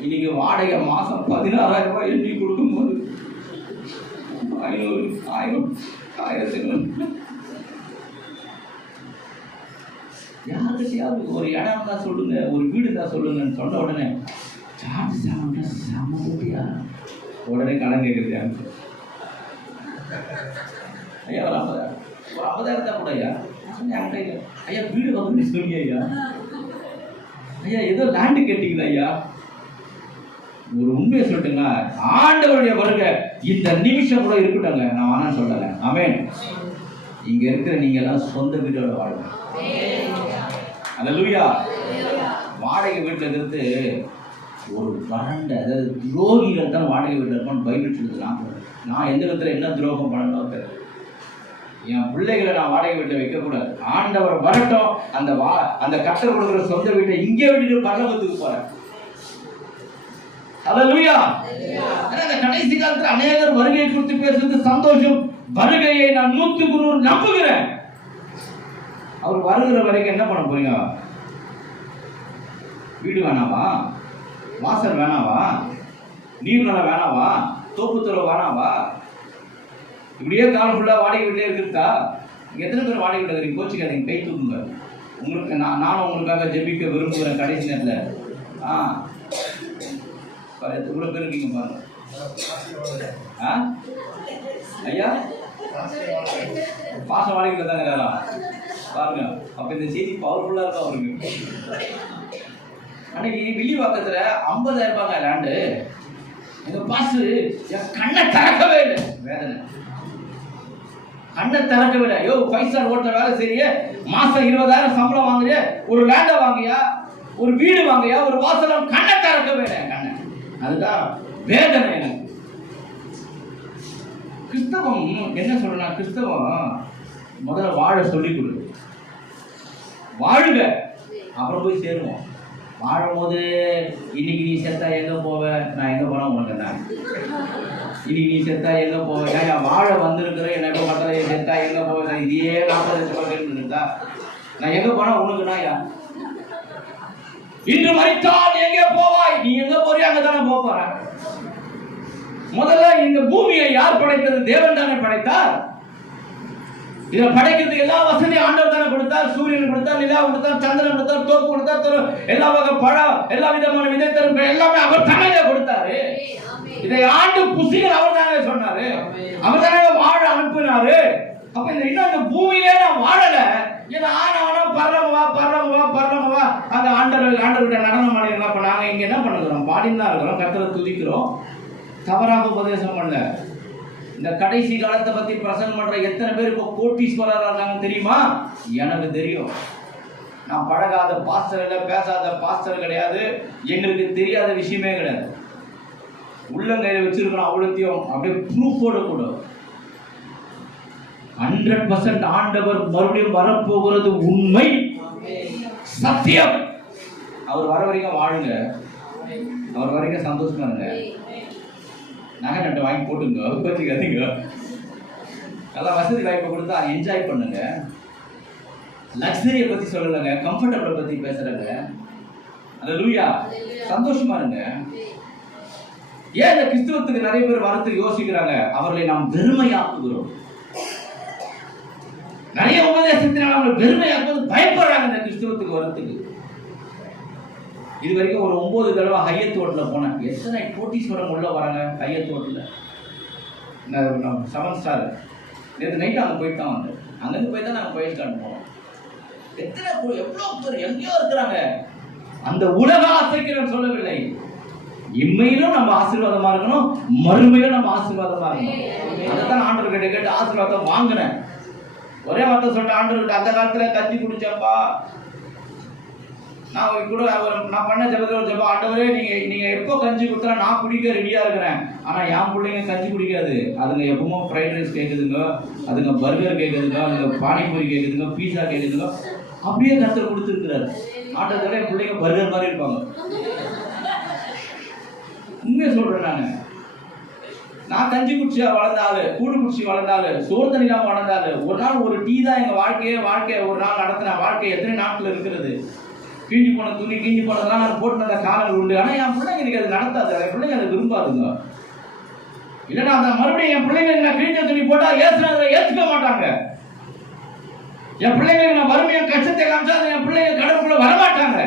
இன்னைக்கு வாடகை மாசம் 16,000 ரூபாய் எண்ணி கொடுக்கும்போது 500 யாருக்கிட்டையாவது ஒரு இடம் தான் சொல்லுங்க, ஒரு வீடு தான் சொல்லுங்கன்னு சொன்ன உடனே சமூகத்தியா உடனே கடன் கேட்குறது. ஐயா ஒரு 50,000 கூட ஐயா ஐயா வீடு வாங்கன்னு சொன்னீங்க ஐயா. ஐயா ஏதோ லேண்டு கேட்டீங்களா ஐயா? ஒரு உண்மையை சொல்லட்டுங்களா, ஆண்டவருடைய வருகை இந்த நிமிஷம் கூட இருக்கட்டுங்க, நான் வேணாம் சொல்லலை. ஆமென். இங்க இருக்கிற நீங்க எல்லாம் சொந்த வீட்டோட வாழுங்க. அல்லேலூயா. வாடகை வீட்டில் இருந்து ஒரு வறண்ட, அதாவது துரோகிகள் தான் வாடகை வீட்டில் இருப்பான்னு பைபிள் சொல்லுதுலாம். நான் எந்த விதத்தில் என்ன துரோகம் பண்ணணும் தெரியல. என் பிள்ளைகளை நான் வாடகை வீட்டில் வைக்கக்கூடாது. ஆண்டவர் வரட்டும், அந்த கட்டை கொடுக்குற சொந்த வீட்டை இங்கே விட்டுட்டு பரலோகத்துக்கு போறேன். அல்லேலூயா. அந்த கடைசி காலத்துல அநேகர் வருகையை குறித்து பேசுறது சந்தோஷம். வருகையை நான் 100% நம்புகிறேன். அவர் வருகிற வரைக்கும் என்ன பண்ண போறீங்க? வீடு வேணாவா? வாசல் வேணாவா? நீர்நிலம் வேணாவா? தோப்புத்துறை வேணாவா? இப்படியே காலம் ஃபுல்லா வாடகை வீட்டிலே இருக்குதா? எத்தனை பேர் வாடகை வீட்டில் இருக்கீங்க? கோச்சிக்காதீங்க, கை தூக்குங்க. உங்களுக்கு நானும் உங்களுக்காக ஜெபிக்க விரும்புகிறேன் கடைசி நேரத்தில். இவ்வளவு பேர் இருக்கீங்க பாருங்க. ஐயா பாசம் வாடகையில தாங்க பாருங்க. அப்ப இந்த செய்தி பவர்ஃபுல்லா இருக்கும் அவருக்கு. அன்னைக்கு வில்லிவாக்கத்துல 50,000 ரூபாய் லேண்டு. எங்க பாசு என் கண்ணை திறக்கவே இல்லை. வேதனை கண்ணை திறக்கவே இல்லை. 5 ஸ்டார் ஹோட்டல் வேலை செய்ய மாசம் 20,000 சம்பளம் வாங்குறிய, ஒரு லேண்டை வாங்கியா, ஒரு வீடு வாங்கியா, ஒரு வாசலம், கண்ணை திறக்கவே இல்லை. கண்ணை அதுதான் வேதனை எனக்கு. கிறிஸ்தவம் என்ன சொல்றா? கிறிஸ்தவம் முதல்ல வாழ சொல்லி கொடு, வாழுங்க, அப்புறம் போய் சேருவோம். வாழும் போது இன்னைக்கு நீ செத்தா எங்க போவ, நான் எங்க போனா உனக்கு என்ன? இன்னைக்கு நீ செத்தா எங்க போவ? நான் வாழ வந்திருக்கிற எனக்கு மக்களை செத்தா எங்க போவேன்? இதே 40 லட்சம் இருந்தா நான் எங்க போனா உனக்குனா? இன்று மரித்தால் எங்கே போவாய்? நீ எங்க போறியா? அங்கதானே போற. முதல்ல இந்த பூமியை யார் படைத்தது? தேவன் தானே படைத்தார். இதை படைக்கிறதுக்கு எல்லா வசதியும் ஆண்டவர் தானே கொடுத்தார். சூரியன் கொடுத்தார், நிலா கொடுத்தார், சந்திரன் கொடுத்தார், தோப்பு கொடுத்தார், எல்லா வகை பழம், எல்லா விதமான விதைத்தரும் எல்லாமே அவர் தானே கொடுத்தாரு. இதை ஆண்டு புசிகள் அவர் தானே சொன்னாரு, அவர் தானே வாழ அனுப்பினாரு. அப்ப இந்த பூமியிலே நான் வாழல. பரலவா அந்த ஆண்டவர்கிட்ட நடனம் பண்ணிடலாம். அப்ப நாங்க இங்க என்ன பண்ணுறோம்? பாடின்னு தான் இருக்கிறோம், கர்த்தரை துதிக்கிறோம், தவறாக உபதேசம் பண்ணல. இந்த கடைசி காலத்தை பத்தி பிரசங்கம் பண்ற எத்தனை பேர் இப்போ கோட்டீஸ்வரரா இருக்காங்க தெரியுமா? எனக்கு தெரியும். நான் பழகாத பாஸ்டர் இல்லை, பேசாத பாஸ்டர் கிடையாது, எங்களுக்கு தெரியாத விஷயமே கிடையாது. உள்ளங்கையில வச்சிருக்கிறோம் அவ்வளோத்தையும் அப்படியே ப்ரூஃபோட கூட. 100% ஆண்டவர் மறுபடியும் வரப்போகிறது உண்மை, சத்தியம். அவர் வர வரைக்கும் வாழுங்க, அவர் வரைக்கும் சந்தோஷமா இருங்க. நகை நட்டை வாங்கி போட்டுங்க, வச்சுக்காதீங்க. நல்லா வசதி வாய்ப்பை கொடுத்தா என்ஜாய் பண்ணுங்க. லக்ஸரியை பத்தி சொல்லலைங்க, கம்ஃபர்டபிளை பத்தி பேசுறங்க. அல்லேலூயா. சந்தோஷமா இருங்க. ஏன் இந்த கிறிஸ்துவத்துக்கு நிறைய பேர் வரத்துக்கு யோசிக்கிறாங்க? அவர்களை நாம் வெறுமையாக்குகிறோம். நிறைய உபதேசத்தினால் அவங்க வெறுமையாக்குவது பயப்படுறாங்க இந்த கிறிஸ்துவத்துக்கு வரத்துக்கு. இது வரைக்கும் ஒரு 9 தடவை ஹையத் ஹோட்டலில் போனேன். எத்தனை கோட்டீஸ்வரம் உள்ள வராங்க ஹையத் ஹோட்டலில். 7 ஸ்டார். நேற்று நைட்டு அங்கே போயிட்டு தான் வந்தேன். அங்கேருந்து போய் தான் நாங்கள் பயிற்சி போனோம். எத்தனை எவ்வளோ பேர் எங்கேயோ இருக்கிறாங்க. அந்த உலக ஆசைக்கு நான் சொல்லவில்லை. இம்மையிலும் நம்ம ஆசீர்வாதமா இருக்கணும், மறுமையிலும் நம்ம ஆசீர்வாதமா இருக்கணும். அதைத்தான் ஆண்டவர் கிட்ட கேட்டு ஆசீர்வாதம் வாங்கினேன். ஒரே வார்த்தை சொல்லிட்டு ஆண்டவர்கிட்ட, அந்த காலத்துல கஞ்சி குடிச்சப்பா நான் கூட நான் பண்ண ஜபத்தில் ஒரு ஜபம், ஆண்டவரே நீங்க எப்போ கஞ்சி கொடுத்தா நான் குடிக்க ரெடியா இருக்கிறேன். ஆனா என் பிள்ளைங்க கஞ்சி குடிக்காது. அதுங்க எப்பவும் ஃப்ரைட் ரைஸ் கேட்குதுங்க, அதுங்க பர்கர் கேட்குதுங்க, அதுங்க பானிபூரி கேட்குதுங்க, பீஸா கேட்குதுங்க. அப்படியே கருத்து கொடுத்துருக்கிறாரு ஆண்டவரை. என் பிள்ளைங்க பர்கர் மாதிரி இருப்பாங்க. உண்மையை சொல்றேன். நான் கஞ்சி குடிச்சு வளர்ந்தாலு, கூடு குடிச்சு வளர்ந்தாலு, சோறு தண்ணி இல்லாம வளர்ந்தாலு, ஒரு நாள் ஒரு டீ தான் எங்க வாழ்க்கையை ஒரு நாள் நடத்தின வாழ்க்கை எத்தனை நாட்கள் இருக்கிறது. கிழிஞ்சு போன துணி, கிழிஞ்சு போனதெல்லாம் நான் போட்டு அந்த காலங்கள் உண்டு. ஆனா என் பிள்ளைங்க எனக்கு அது நடத்தாது, என் பிள்ளைங்க அதை விரும்பாதுங்க. இல்லைன்னா அந்த மறுபடியும் என் பிள்ளைங்களுக்கு நான் கிழிஞ்ச துணி போட்டா ஏற்றுக்க மாட்டாங்க. என் பிள்ளைங்களுக்கு நான் வறுமையை கஷ்டத்தை காமிச்சா என் பிள்ளைங்க கடவுளுக்குள்ள வரமாட்டாங்க.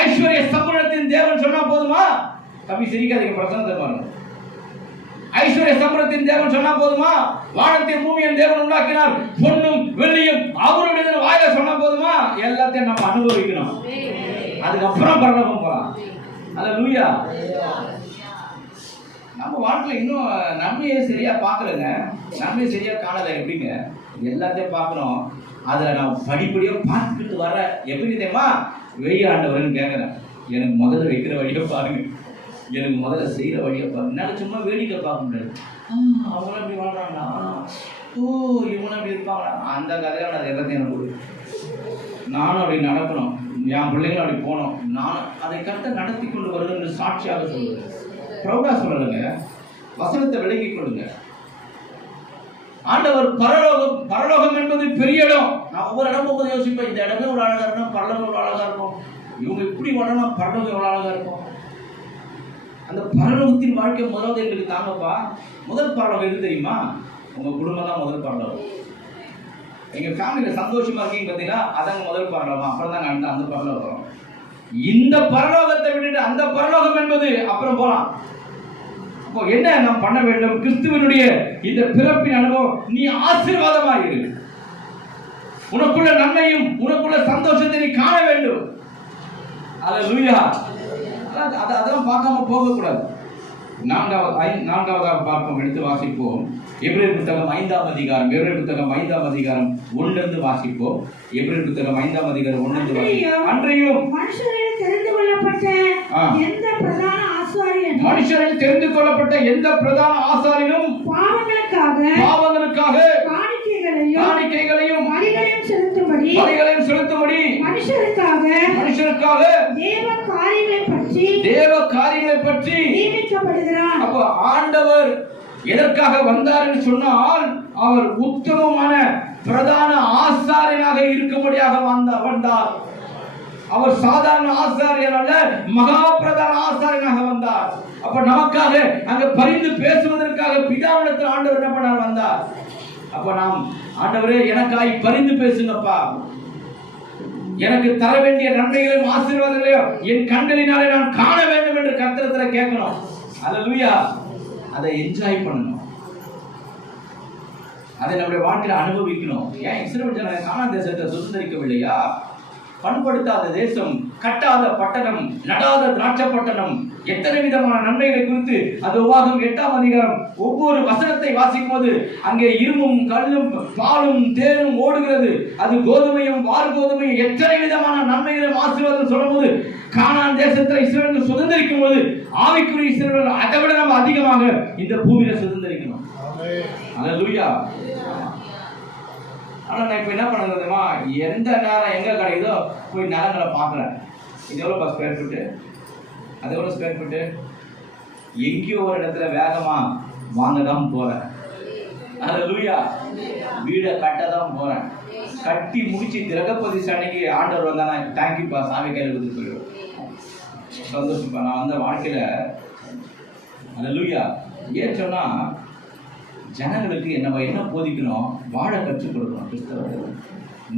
ஐஸ்வர்ய சம்பளத்தின் தேவன் சொன்னா போதுமா? தம்பி சிரிக்காதீங்க, பிரசனத்தை பாருங்க. ஐஸ்வர்ய சம்பரத்தின் தேவன் சொன்னா போதுமா? வானத்தின் பூமியின் தேவன் உண்டாக்கினார், பொன்னும் வெள்ளியும் அவருடைய வாயில சொன்னா போதுமா? எல்லாத்தையும் நம்ம அனுபவிக்கணும், அதுக்கப்புறம் பரலோகம் போலாம். அல்லேலூயா. நம்ம வாழ்க்கையில இன்னும் நன்மையை சரியா பார்க்கலங்க, நன்மையை சரியா காணல. எப்படிங்க? எல்லாத்தையும் பார்க்கணும், அதுல நான் படிப்படியா பார்த்துக்கிட்டு வர. எப்படி தெரியுமா? வெய்ய ஆண்டவர்னு கேட்கிறேன், எனக்கு முதல்ல வைக்கிற வழியை பாருங்க, எனக்கு முதல்ல செய்யற வழியை பாருங்க. என்னால் சும்மா வேடிக்கை பார்க்க முடியாது. அவங்களும் அப்படி வாழ்றாங்களா, ஓ இவனும் அப்படி இருப்பாங்களா, அந்த கதையில நான் எல்லாத்தையும் எனக்கு நானும் அப்படி நடக்கணும், என் பிள்ளைங்களும் அப்படி போனோம், நானும் அதை கரெக்டாக நடத்தி கொண்டு வருதுன்னு சாட்சியாக சொல்லுவேன். ப்ரௌடா சொல்லலைங்க, வசனத்தை விளங்கி கொள்ளுங்க. ஆண்டவர் பரலோகம், பரலோகம் என்பது பெரிய இடம். நான் ஒவ்வொரு இடம் போகும்போது யோசிப்பேன், இந்த இடமே ஒரு அழகா இருக்கும், பரலோகம் ஒரு அழகா இருக்கும், இவங்க இப்படி வரணும், பரலோகம் எவ்வளோ அழகா இருக்கும். அந்த பரலோகத்தின் வாழ்க்கை முதல்ல எங்களுக்கு தாங்கப்பா. முதல் பரலோகம் எது தெரியுமா? உங்க குடும்பம் தான் முதல் பரலோகம். எங்க ஃபேமிலியில சந்தோஷமா இருக்கீங்க பார்த்தீங்கன்னா, அதாங்க முதல் பரலோகம். அப்புறம் தாங்க அந்த பரலோகம். இந்த பரலோகத்தை விட்டுட்டு அந்த பரலோகம் என்பது அப்புறம் போலாம். அப்போ என்ன நாம் பண்ண வேண்டும்? கிறிஸ்துவனுடைய இந்த பிறப்பின் அனுபவம், நீ ஆசீர்வாதமாயிரு, உனக்குள்ள நன்மையும் உனக்குள்ள சந்தோஷத்தை நீ காண வேண்டும். அல்லேலூயா. அதெல்லாம் பார்க்காம போகக்கூடாது. நான்காவதாக பார்ப்போம், எடுத்து வாசிப்போம். எபிரேயர் புத்தகம் 5ஆம் அதிகாரம், எபிரேயர் புத்தகம் 5ஆம் அதிகாரம் 1 வாசிப்போம். எபிரேயர் புத்தகம் 5ஆம் அதிகாரம் 1 வாசிப்போம். அன்றையும் மனுஷரில் தெரிந்து கொள்ளப்பட்ட எந்த பிரதான ஆசாரியனும், மனுஷரில் தெரிந்து கொள்ளப்பட்ட எந்த பிரதான ஆசாரியனும் பாவங்களுக்காக காணிக்கைகளையும் பலிகளையும் செலுத்தும்படி மனுஷருக்காக தேவ காரியங்களை பற்றி நியமிக்கப்படுகிறார். அப்போ ஆண்டவர் எதற்காக வந்தார் என்று சொன்னால், அவர் உத்தமமான பிரதான ஆசாரியனாக இருக்கும்படியாக வந்தார். அவர் சாதாரண ஆசாரியர் அல்ல, மகா பிரதான ஆசாரியனாக வந்தார். அப்ப நமக்காக அங்க பரிந்து பேசுவதற்காக பிதாவிடத்தில் ஆண்டவர் என்ன பண்ணார்? வந்தார். அப்ப நாம், ஆண்டவரே எனக்காய் பரிந்து பேசுங்கப்பா, எனக்கு தர வேண்டிய நன்மைகளையும் ஆசீர்வாதங்களையும் என் கண்களினாலே நான் காண வேண்டும் என்று கர்த்தரிடத்தில் கேட்கணும். அல்லேலூயா. அதை என்ஜாய் பண்ணணும், அதை நம்முடைய வாழ்க்கையில அனுபவிக்கணும். ஏன் இஸ்ரவேல் ஜனங்க கானான் தேசத்தை சுதந்திரிக்கவில்லையா? பண்படுத்தாத தேசம், கட்டாத பட்டணம், நடாத திராட்சை பட்டணம், எத்தனை விதமான நன்மைகளை குறித்து அது உபாகம் 8ஆம் அதிகாரம் ஒவ்வொரு வசனத்தை வாசிக்கும் போது அங்கே இரும்பும் கல்லும் பாலும் தேனும் ஓடுகிறது, அது கோதுமையும் வார் கோதுமையும், எத்தனை விதமான நன்மைகளும் ஆசீர்வாதம் சொல்லும் போது, கானான் தேசத்தில் இஸ்ரவேல் சுதந்திரிக்கும் போது ஆவிக்குரிய இஸ்ரவேல் அதை விட நம்ம அதிகமாக இந்த பூமியில சுதந்திரிக்கணும். அல்லேலூயா. ஆனா நான் இப்ப என்ன பண்ணுறதுமா, எந்த நேரம் எங்க கிடைக்குதோ போய் நிலங்களை பார்க்குறேன். இது எவ்வளோ ஸ்கொயர் ஃபீட்டு, அது எவ்வளோ ஸ்கொயர் ஃபீட்டு, எங்கேயோ ஒரு இடத்துல வேகமா வாங்க தான் போறேன். அல்லேலூயா. வீடை கட்ட தான் போறேன். கட்டி முடிச்சு திரகப்பதி அன்னைக்கு ஆண்டவர் வந்தா நான் தேங்க்யூப்பா சாமி கையில் கொடுத்து போயிடுவேன். சந்தோஷப்பா. நான் வந்த வாழ்க்கையில அல்லேலூயா. ஏன் சொன்னா, ஜனங்களுக்கு என்ன போதிக்கணும்? வாழ கற்றுக் கொடுக்கணும். கிறிஸ்தவர்கள்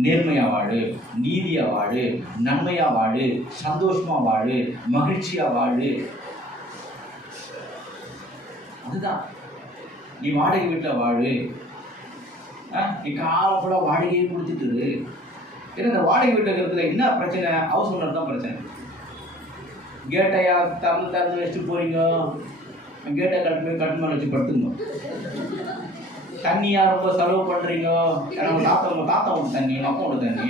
நேர்மையா வாழு, நீதியா வாழு, நன்மையா வாழு, சந்தோஷமா வாழு, மகிழ்ச்சியா வாழு. அதுதான். நீ வாடகை வீட்டில் வாழு, நீ காலம் கூட வாடகையை கொடுத்துட்டு. ஏன்னா இந்த வாடகை வீட்டில் இருக்கிறதுல என்ன பிரச்சனை? ஹவுஸ் ஓனர் தான் பிரச்சனை. கேட்டையா திறந்து வச்சுட்டு போறீங்க, கேட்டை கட்டுமான வச்சு படுத்துங்க. தண்ணியா ரொம்ப செலவு பண்றீங்க. ஏன்னா உங்க தாத்தா உங்க தண்ணி, உங்க அப்பாவோட தண்ணி.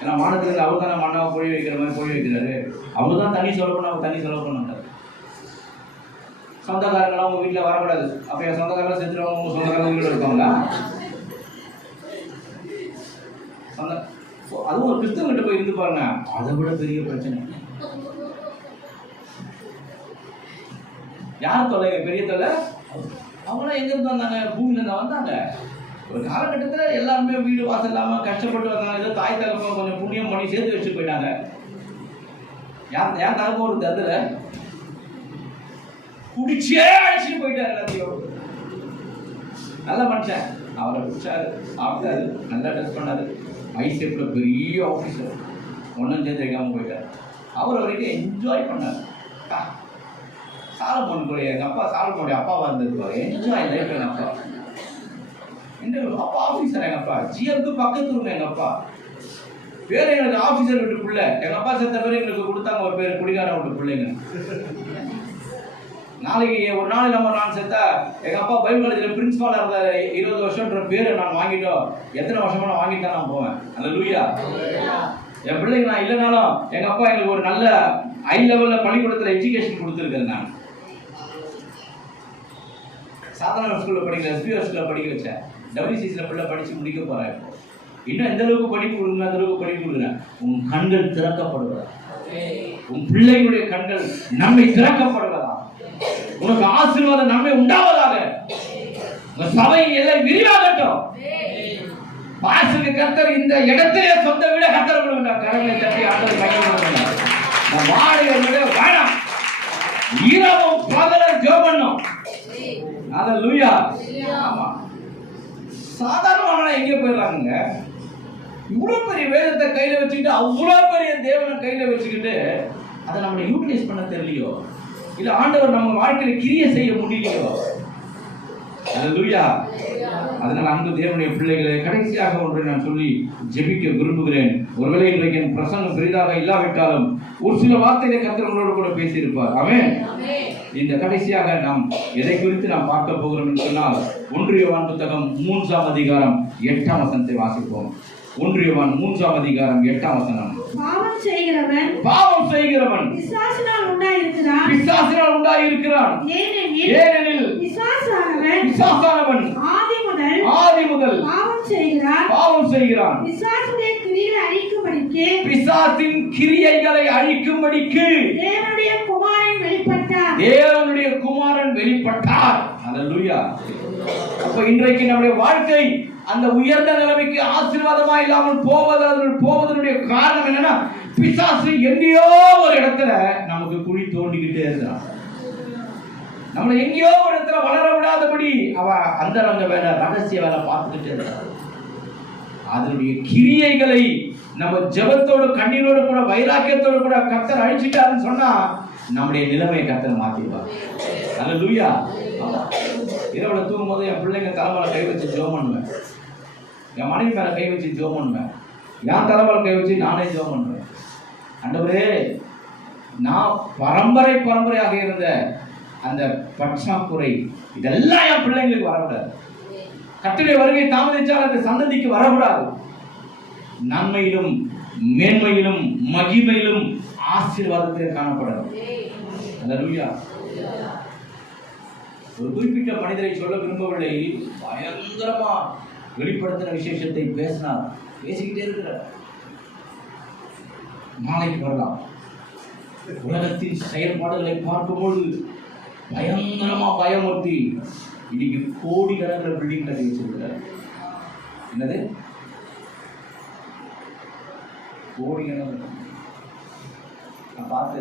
ஏன்னா வானத்துல அவர் தானே மண்ணாவை பொழி வைக்கிற மாதிரி பொழி வைக்கிறாரு. அவங்க தான் தண்ணி செலவு பண்ண, அவங்க தண்ணி செலவு பண்ணாங்க. சொந்தக்காரங்களாம் உங்க வீட்டில் வரக்கூடாது. அப்ப என் சொந்தக்காரங்க செத்துருவாங்க, உங்க சொந்தக்காரங்க வீட்டில் இருப்பாங்களா? அதுவும் ஒரு கிறிஸ்தவங்கிட்ட போய் இருந்து பாருங்க, அதை விட பெரிய பிரச்சனை. யார் தொல்லை பெரிய தொல்லை? அவங்களாம் எங்க இருந்து வந்தாங்க? பூமியில இருந்து வந்தாங்க. ஒரு காலகட்டத்தில் எல்லாருமே வீடு வாசல் இல்லாம கஷ்டப்பட்டு வந்தாங்க. ஏதோ தாய் தகப்ப கொஞ்சம் புண்ணியம் பண்ணி சேர்த்து வச்சு போயிட்டாங்க. யார் தகப்ப ஒரு ததுல குடிச்சே அடிச்சுட்டு போயிட்டாரு எல்லாத்தையும். நல்ல மனுஷன், அவரை குடிச்சாரு, சாப்பிட்டாரு, நல்லா ட்ரெஸ் பண்ணாரு, ஐசெப்ல பெரிய ஆஃபீஸர், ஒன்றும் சேர்த்து வைக்காம போயிட்டார். அவர் வரைக்கும் என்ஜாய் பண்ணார். சாலமோன் கூட எங்க அப்பா சாலமோனுடைய அப்பாவா இருந்திருப்பாரு. Enjoy life. எங்க அப்பா அப்பா ஆபீசர். எங்க அப்பா ஜிஎம்க்கு பக்கத்து ரூம். எங்க அப்பா பேரு எனக்கு ஆபீசர் வீட்டு பிள்ளை. எங்க அப்பா செத்த பேர் எங்களுக்கு கொடுத்தாங்க ஒரு பேர், குடிகார வீட்டு பிள்ளைங்க. நாளைக்கு ஒரு நாள் நான் செத்தா எங்க அப்பா பைபிள் காலேஜில் பிரின்சிபாலா இருந்தார். 20 வருஷம்ன்ற பேரை நான் வாங்கிட்டோம். எத்தனை வருஷமா நான் வாங்கிட்டு தான் நான் போவேன். அல்லேலூயா. என் பிள்ளைங்க நான் இல்லைனாலும் எங்க அப்பா எங்களுக்கு ஒரு நல்ல ஹை லெவல்ல பள்ளிக்கூடத்தில் எஜுகேஷன் கொடுத்துருக்கேன். நான் சாதாரண ஸ்கூல்ல படிக்கல, எஸ்பிஆர் ஸ்கூல்ல படிக்க வச்சேன். WCCல பிள்ளை படிச்சு முடிக்க போறேன். இன்னும் எந்த அளவுக்கு படிப்பு கொடுங்க, அந்த அளவுக்கு படிப்பு கொடுக்குறேன். உன் கண்கள் திறக்கப்படுவதா, உன் பிள்ளைகளுடைய கண்கள் நம்மை திறக்கப்படுவதா, உனக்கு ஆசீர்வாத நன்மை உண்டாவதாக, உங்க சபை எல்லாம் விரிவாகட்டும். பாசுக்கு கர்த்தர் இந்த இடத்திலே சொந்த வீட கர்த்தர் கொடுங்க. கரங்களை தட்டி ஆண்டவர் மகிமைப்படுங்க. நான் வாடகை வீடு வேணாம், இரவும் பகலும் ஜெபம் பண்ணோம். அல்லேலூயா. ஆமா, சாதாரணமான எங்கே போயிடறாங்க. இவ்வளவு பெரிய வேதத்தை கையில வச்சுக்கிட்டு, அவ்வளவு பெரிய தேவனை கையில வச்சுக்கிட்டு அதை நம்ம யூட்டிலைஸ் பண்ண தெரியலையோ, இல்ல ஆண்டவர் நம்ம வாழ்க்கையில கிரியை செய்ய முடியலையோ. அல்லேலூயா. அதனால அன்பு தேவனுடைய பிள்ளைகளை, கடைசியாக ஒன்றை நான் சொல்லி ஜெபிக்க விரும்புகிறேன். ஒருவேளை இன்றைக்கு என் பிரசங்கம் பெரிதாக இல்லாவிட்டாலும் ஒரு சில வார்த்தைகளை கர்த்தர் உங்களோடு கூட பேசியிருப்பார். ஆமென். இந்த கடைசியாக நாம் எதை குறித்து நாம் பார்க்க போகிறோம் என்று சொன்னால், 1 யோவான் புத்தகம் 3ஆம் அதிகாரம் 8ஆம் வசனத்தை வாசிப்போம். 1 யோவான் 3ஆம் அதிகாரம் 8ஆம் வசனம். பாவம் செய்கிறவன் பிசாசினால் உண்டாயிருக்கிறான். ஏனெனில் பிசாசானவன் ஆதி முதல் பாவம் செய்கிறான். பிசாசின் கிரியைகளை அழிக்கும்படிக்கு தேவனுடைய குமாரன் வெளிப்பட்டார். அல்லேலூயா. அப்ப இன்றைக்கு நம்முடைய வாழ்க்கை அந்த உயர்ந்த நிலைமைக்கு ஆசீர்வாதமா இல்லாமல் போவதனுடைய காரணம் என்னன்னா, பிசாசு எங்கேயோ ஒரு இடத்துல நமக்கு குழி தோண்டிக்கிட்டே இருக்கிறான். நம்மளை எங்கேயோ ஒரு இடத்துல வளர விடாதபடி அவன் அந்த வேலை, ரகசிய வேலை பார்த்துக்கிட்டே இருக்கிறான். அதனுடைய கிரியைகளை நம்ம ஜெபத்தோடு கண்ணீரோடு கூட வைராக்கியத்தோடு கூட கர்த்தர் அழிச்சிட்டாருன்னு சொன்னா நம்முடைய நிலைமையை கர்த்தர் மாத்திடுவார். அல்லேலூயா. இரவுல தூங்கும் போது என் பிள்ளைங்க தலைமையில கை வச்சு ஜெபம் பண்ணுவேன். என் மனைவி மேல கை வச்சு ஜெபம் பண்ணுவேன். என் தலைமையில கை வச்சு நானே ஜெபம் பண்ணுவேன். ஆண்டவரே, நான் பரம்பரையாக இருந்த அந்த பற்றாக்குறை இதெல்லாம் என் பிள்ளைங்களுக்கு வரக்கூடாது. கர்த்தருடைய வருகை தாமதிச்சால் அந்த சந்ததிக்கு வரக்கூடாது. நன்மையிலும் மேன்மையிலும் மகிமையிலும் ஆசீர்வாதத்தில் காணப்படும். அல்லேலூயா. ஒரு குறிப்பிட்ட மனிதரை சொல்ல விரும்பவில்லை, பயங்கரமா வெளிப்படுத்தின விசேஷத்தை பேசினார். பேசிக்கிட்டே இருக்கிறார். நாளைக்கு வரலாம். உலகத்தின் செயல்பாடுகளை பார்க்கும்போது பயங்கரமா பயமுறுத்தி இன்னைக்கு கோடிக்கணக்கில் பில்டிங் கட்டி வச்சிருக்கிறார். என்னது? கோடிக்கணக்கில். நான் பார்த்து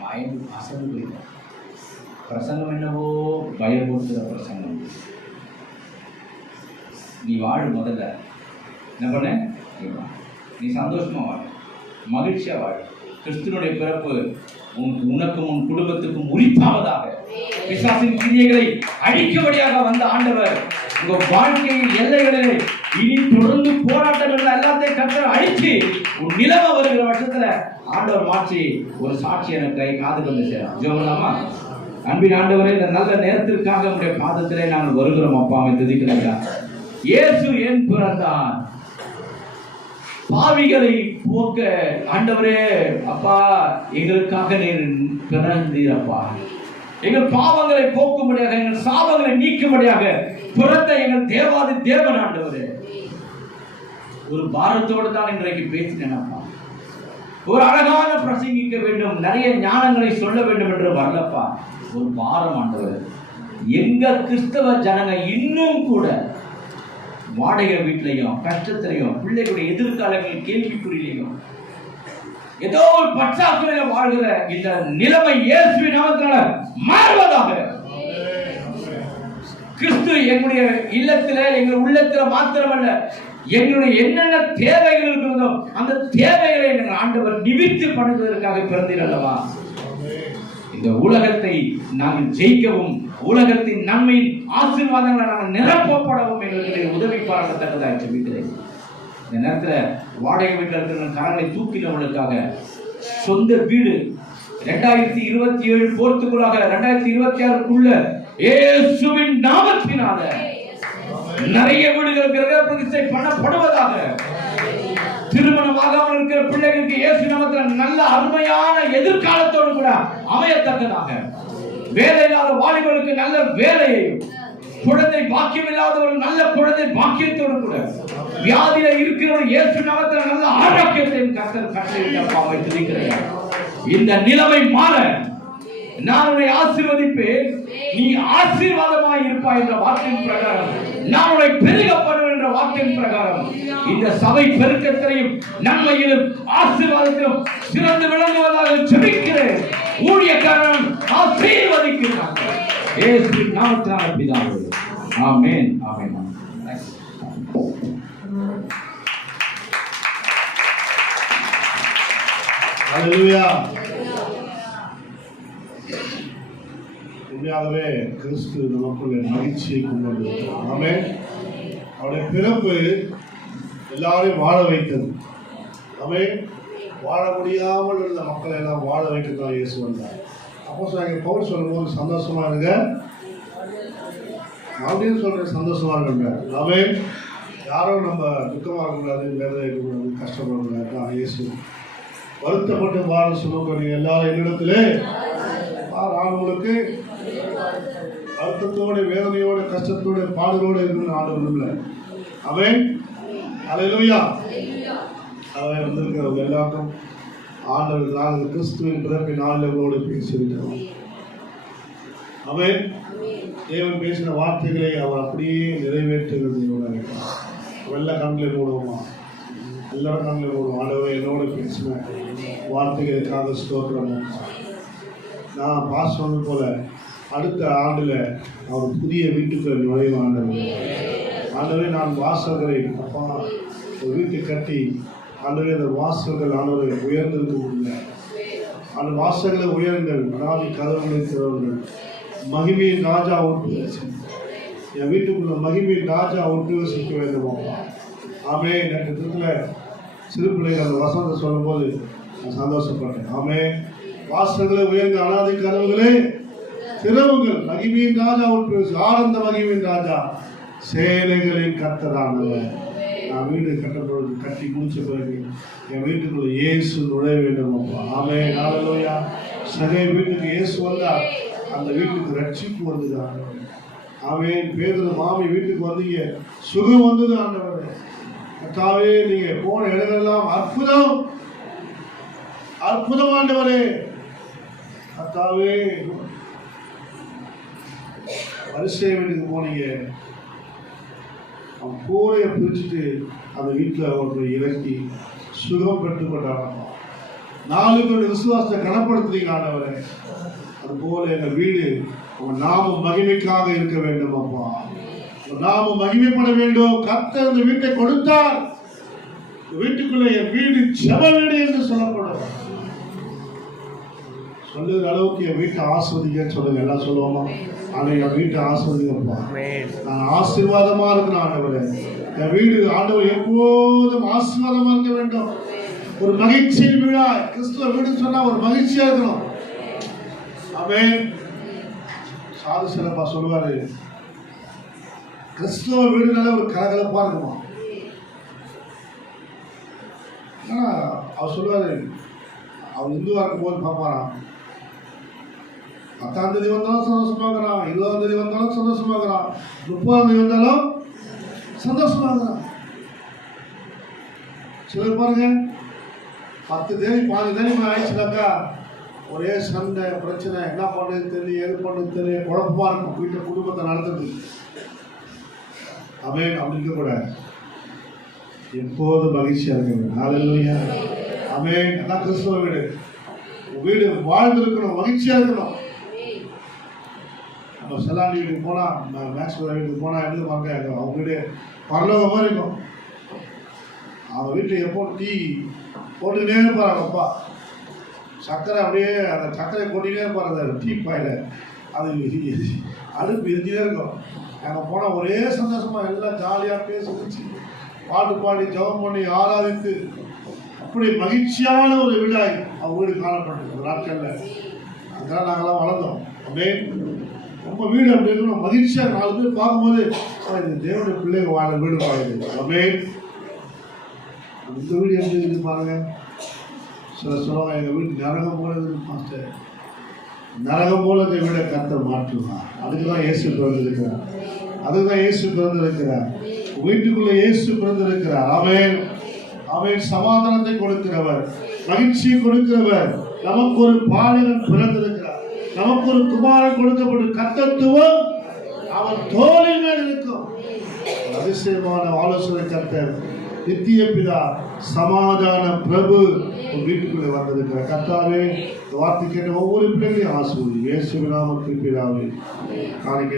மைண்ட் அசந்து போயிட்டேன். பிரசங்கம் என்னவோ பயமுறுத்துகிற பிரசங்கம். நீ வாழு. முதல்ல என்ன பண்ண? நீ சந்தோஷமா வாழ, மகிழ்ச்சியா வாழ. கிறிஸ்துவனுடைய பிறப்பு உனக்கும் உன் குடும்பத்துக்கும் உரித்தாவதாக. பிசாசின் கிரியைகளை அழிக்கும்படியாக வந்த ஆண்டவர் உங்க வாழ்க்கையின் எல்லைகளிலே இனி தொடர்ந்து போராட்டங்கள் எல்லாத்தையும் கர்த்தர் அழிச்சு உன் நிலைமை வருகிற பட்சத்துல ஆண்டவர் மாற்றி ஒரு சாட்சி எனக்கு காதுக்கு வந்து சேரும். ஜெபம்லாமா? அன்பின் ஆண்டவரே, இந்த நல்ல நேரத்திற்காக உடைய பாதத்திலே நாங்கள் வருகிறோம். அப்பா, அமை துதிக்கிறேன். இயேசு ஏன் பிறந்தார்? பாவிகளை போக்க. ஆண்டவரே அப்பா, எங்களுக்காக நீர் பிறந்தீரப்பா. எங்கள் பாவங்களை போக்கும்படியாக, எங்கள் சாபங்களை நீக்கும்படியாக பிறந்த எங்கள் தேவாதி தேவன் ஆண்டவரே. ஒரு பாரத்தோடு தான் இன்றைக்கு பேசினேன்ப்பா. ஒரு அழகான பிரசங்கிக்க வேண்டும், நிறைய ஞானங்களை சொல்ல வேண்டும் என்று வரலப்பா. ஒரு பாரம் ஆண்டவர். எங்க கிறிஸ்தவ ஜனங்க இன்னும் கூட வாடகை வீட்டிலையும் கஷ்டத்திலையும் பிள்ளைகளுடைய எதிர்காலங்கள் கேள்விக்குறியிலையும் ஏதோ ஒரு பற்றாக்குறையில வாழ்கிற இந்த நிலைமை இயேசுவின் நாமத்தினால மாறுவதாக. கிறிஸ்து எங்களுடைய இல்லத்தில, எங்கள் உள்ளத்தில மாத்திரமல்ல, எங்களுடைய என்னென்ன தேவைகள் இருக்கிறதோ அந்த தேவைகளை எங்கள் ஆண்டவர் நிவிர்த்தி பண்ணுவதற்காக பிறந்தீர் அல்லவா. இந்த உலகத்தை நாங்கள் ஜெயிக்கவும், உலகத்தின் நன்மையின் ஆசீர்வாதங்களை நாங்கள் நிரப்பப்படவும் எங்களுக்கு உதவி பாராட்டத்தக்கதாக ஜெபிக்கிறேன். இந்த நேரத்தில் வாடகை வீட்டில் இருக்கிற கரங்களை தூக்கினவர்களுக்காக சொந்த வீடு 2027 போறதுக்குள்ளாக 2026க்குள்ள இயேசுவின் நாமத்தினால நிறைய வீடுகள் கிரக பிரதிஷ்டை பண்ணப்படுவதாக. திருமணமாகாமல் இருக்கிற பிள்ளைகளுக்கு இயேசு நாமத்தில் நல்ல அருமையான எதிர்காலத்தோடு கூட அமையத்தக்கதாக. வேலை இல்லாத வாலிபர்களுக்கு நல்ல வேலையையும், குழந்தை பாக்கியம் இல்லாதவர்கள் நல்ல குழந்தை பாக்கியத்தோடு கூட, வியாதியில இருக்கிறவர்கள் இயேசு நாமத்தில் நல்ல ஆரோக்கியத்தையும் கர்த்தர் கட்டளையிட்டு துதிக்கிறேன். இந்த நிலைமை மாற நான் உன்னை ஆசீர்வதிப்பேன், நீ ஆசீர்வாதமாய் இருப்பாய் என்ற வார்த்தையின் பிரகாரம், நான் உன்னை பெருக பண்ணுவேன் என்ற வார்த்தையின் பிரகாரம் இந்த சபை பெருக்கத்திலையும் நன்மையிலும் ஆசீர்வாதத்திலும் சிறந்து விளங்குவதாக ஜெபிக்கிறேன். ஊழியக்காரன் ஆசீர்வதிக்கிறார் இயேசுவின் நாமத்தினாலே பிதாவே. ஆமென் ஆமென். ஹல்லேலூயா. உண்மையாகவே கிறிஸ்து நமக்குள்ள மகிழ்ச்சியை கொண்டு வந்திருக்கிறார். ஆமென். அவருடைய பிறப்பு எல்லாரையும் வாழ வைத்தது. ஆமென். வாழ முடியாமல் இருந்த மக்களை எல்லாம் வாழ வைக்கத்தான் இயேசு வந்தார். அப்போஸ்தலனாகிய பவுல் சொல்லும்போது சந்தோஷமா இருங்க, அப்படின்னு சொல்றேன், சந்தோஷமா இருங்க. ஆமென். யாரும் நம்ம துக்கமாக இருக்கக்கூடாது, வேதனை இருக்கக்கூடாது, கஷ்டப்படக்கூடாது. இயேசு வருத்தப்பட்டு வாழ சொல்லுங்க எல்லாரும் என்னிடத்திலே நான் உங்களுக்கு வருத்தத்தோடு, வேதனையோடு, கஷ்டத்தோடு, பாடலோடு இருக்கிற ஆண்டவர் இல்லை. ஆமென். ஹல்லேலூயா. அவை வந்திருக்கிறவங்க எல்லாருக்கும் ஆண்டவர் நாங்கள் கிறிஸ்துவின் பிறப்பின் நாளிலோடு பேசியிருக்கிறோம். ஆமென். தேவன் பேசின வார்த்தைகளை அவர் அப்படியே நிறைவேற்றுகிறது. வெள்ள கண்களை மூடுவோமா? எல்லாரும் கண்களை மூடுவோம். ஆண்டவர் என்னோட பேசின வார்த்தைகளுக்காக ஸ்தோத்திரம். நான் பாஸ் சொன்னது போல அடுத்த ஆண்டில் அவர் புதிய வீட்டுக்குள் நுழைவு. ஆண்டவரே நான் வாசல்களை அப்பா ஒரு வீட்டை கட்டி ஆண்டவரே அந்த வாசல்கள் ஆண்டவரை உயர்ந்திருக்க முடியல. அந்த வாசல்களை உயருங்கள், அனாதி கதவுகளை திறவுங்கள். மகிமையின் ராஜா ஒட்டு என் வீட்டுக்குள்ள மகிமையின் ராஜா ஒட்டு வசிக்க வேண்டும். ஆமே. நேற்று தினத்தில் சிறு பிள்ளைகள் அந்த வசனத்தை சொல்லும்போது நான் சந்தோஷப்பட்டேன். ஆமே. வாசல்களை உயர்ந்த அனாதி கதவுகளே திறவுங்கள், மகிமையின் ராஜா ஒட்டு ஆனந்த மகிமையின் ராஜா சேனைகளின் கர்த்தரானவர். நான் வீடு கட்டப்பொழுது கட்டி முடிச்ச பிறகு என் வீட்டுக்குள்ள இயேசு நுழைய வேண்டும். ஆமே. ஹல்லேலூயா. சகை வீட்டுக்கு இயேசு வந்தார், அந்த வீட்டுக்கு ரட்சிப்பு வந்தது. ஆமே. பேதுரு மாமி வீட்டுக்கு வந்தீங்க, சுகம் வந்தது. ஆண்டவரே கர்த்தாவே நீங்க போன இடங்களெல்லாம் அற்புதம் அற்புதம். ஆண்டவரே கர்த்தாவே வரிசை வீட்டுக்கு போனீங்க, அவன் கூரையை பிரிச்சுட்டு அந்த வீட்டில் ஒருத்தர் இறக்கி சுகம் பெற்றுக்கொண்டாங்க. 4 பேருடைய விசுவாசத்தை கனப்படுத்துறீங்க ஆண்டவரே. அதுபோல எங்கள் வீடு உங்கள் நாம மகிமைக்காக இருக்க வேண்டும். அப்பா உங்கள் நாம மகிமைப்பட வேண்டும். கர்த்தர் இந்த வீட்டை கொடுத்தார், வீட்டுக்குள்ள என் வீடு ஜெப வீடு என்று சொல்லப்படும். சொல்லுற அளவுக்கு என் வீட்டை ஆஸ்வதிக்க சொல்லுங்க. எல்லாம் சொல்லுவோமா? ஆனால் என் வீட்டை ஆஸ்வதிக்கப்பா, நான் ஆசீர்வாதமா இருக்கணும் ஆண்டவரே. என் வீடு ஆண்டவர் எப்போதும் ஆசீர்வாதமா இருக்க வேண்டும். ஒரு மகிழ்ச்சியின் வீடா கிறிஸ்துவ வீடுன்னு சொன்னா ஒரு மகிழ்ச்சியா இருக்கணும். ஆமென். சாது சிலப்பா சொல்லுவாரு, கிறிஸ்துவ வீடுனால ஒரு கலகலப்பா இருக்குமா. அவர் சொல்லுவாரு, அவர் இந்துவா இருக்கும் போது பார்ப்பாராம், 10ஆம் தேதி வந்தாலும் சந்தோஷமாகறான், 20ஆம் தேதி வந்தாலும் சந்தோஷமாகறான், 30ஆம் தேதி வந்தாலும் சந்தோஷமாகறான். சிலர் பாருங்க 10 தேதி 15 தேதி ஆயிடுச்சுனாக்கா ஒரே சண்டை பிரச்சனை, என்ன பண்ணுறது தெரியல, எது பண்ணுறது தெரியல, குழப்பமா இருக்கும் வீட்டை குடும்பத்தை நடத்துறது. ஆமென். அப்படி இருக்கக்கூடாது, எப்போது மகிழ்ச்சியா இருக்க. ஹல்லேலூயா. ஆமென். அதான் கிறிஸ்துவ வீடு. வீடு வாழ்ந்திருக்கணும், மகிழ்ச்சியா இருக்கணும். நம்ம செல்லாண்டி வீட்டுக்கு போனா, மேக்ஸ் வீட்டுக்கு போனா என்ன பாருங்க, அவங்க வீடு பரலோகம் மாதிரி இருக்கும். அவங்க வீட்டில் எப்போ டீ போட்டுக்கிட்டே இருப்பாங்க அப்பா. சர்க்கரை அப்படியே அந்த சர்க்கரை கொட்டினே இருப்பார் அந்த டீ பாயில், அது அடுப்பு எரிஞ்சினே இருக்கும். நாங்கள் போனால் ஒரே சந்தோஷமாக எல்லாம் ஜாலியாக பேசி பாட்டு பாடி ஜெபம் பண்ணி ஆராதித்து அப்படி மகிழ்ச்சியான ஒரு விழாய் அவங்க வீடு காணப்பட்டது நாட்களில். அதனால் நாங்களாம் வளர்ந்தோம். அப்படியே ரொம்ப வீடு அப்படி இருக்கணும், மகிழ்ச்சியாக 4 பேர் பார்க்கும்போது இது தேவனுடைய பிள்ளைங்க வாழ வீடு பாடுது. அப்படியே இந்த வீடு எப்படி இருக்குது பாருங்க. சில சொல்லுவாங்க எங்கள் வீடு நரகம் போல இருக்குது மாஸ்டர். நரகம் போல இந்த வீடை கர்த்தர் மாற்றுவார். அதுக்கு தான் இயேசு பிறந்திருக்கிறார். அதுக்கு தான் இயேசு பிறந்திருக்கிறார். வீட்டுக்குள்ளே இயேசு பிறந்திருக்கிறார். ஆமென். அவன் சமாதானத்தை கொடுக்கிறவர், மகிழ்ச்சியை கொடுக்கிறவர். நமக்கு ஒரு பாலகன் பிறந்திருக்கிறார். நமக்கு ஒரு குமாரன் கொடுக்கப்பட்டு கர்த்தத்துவம் அவன் தோளின் மேல் இருக்கும். அதிசயமான ஆலோசனை கர்த்தர், நித்திய பிதா, சமாதான பிரபு வீட்டுக்குள்ளே வந்திருக்கிற கர்த்தாவே, வார்த்தை கேட்ட ஒவ்வொரு பிள்ளைகளையும் ஆசீர்வதி. இயேசுவின் நாமத்தில் பிதாவே. நாளைக்கு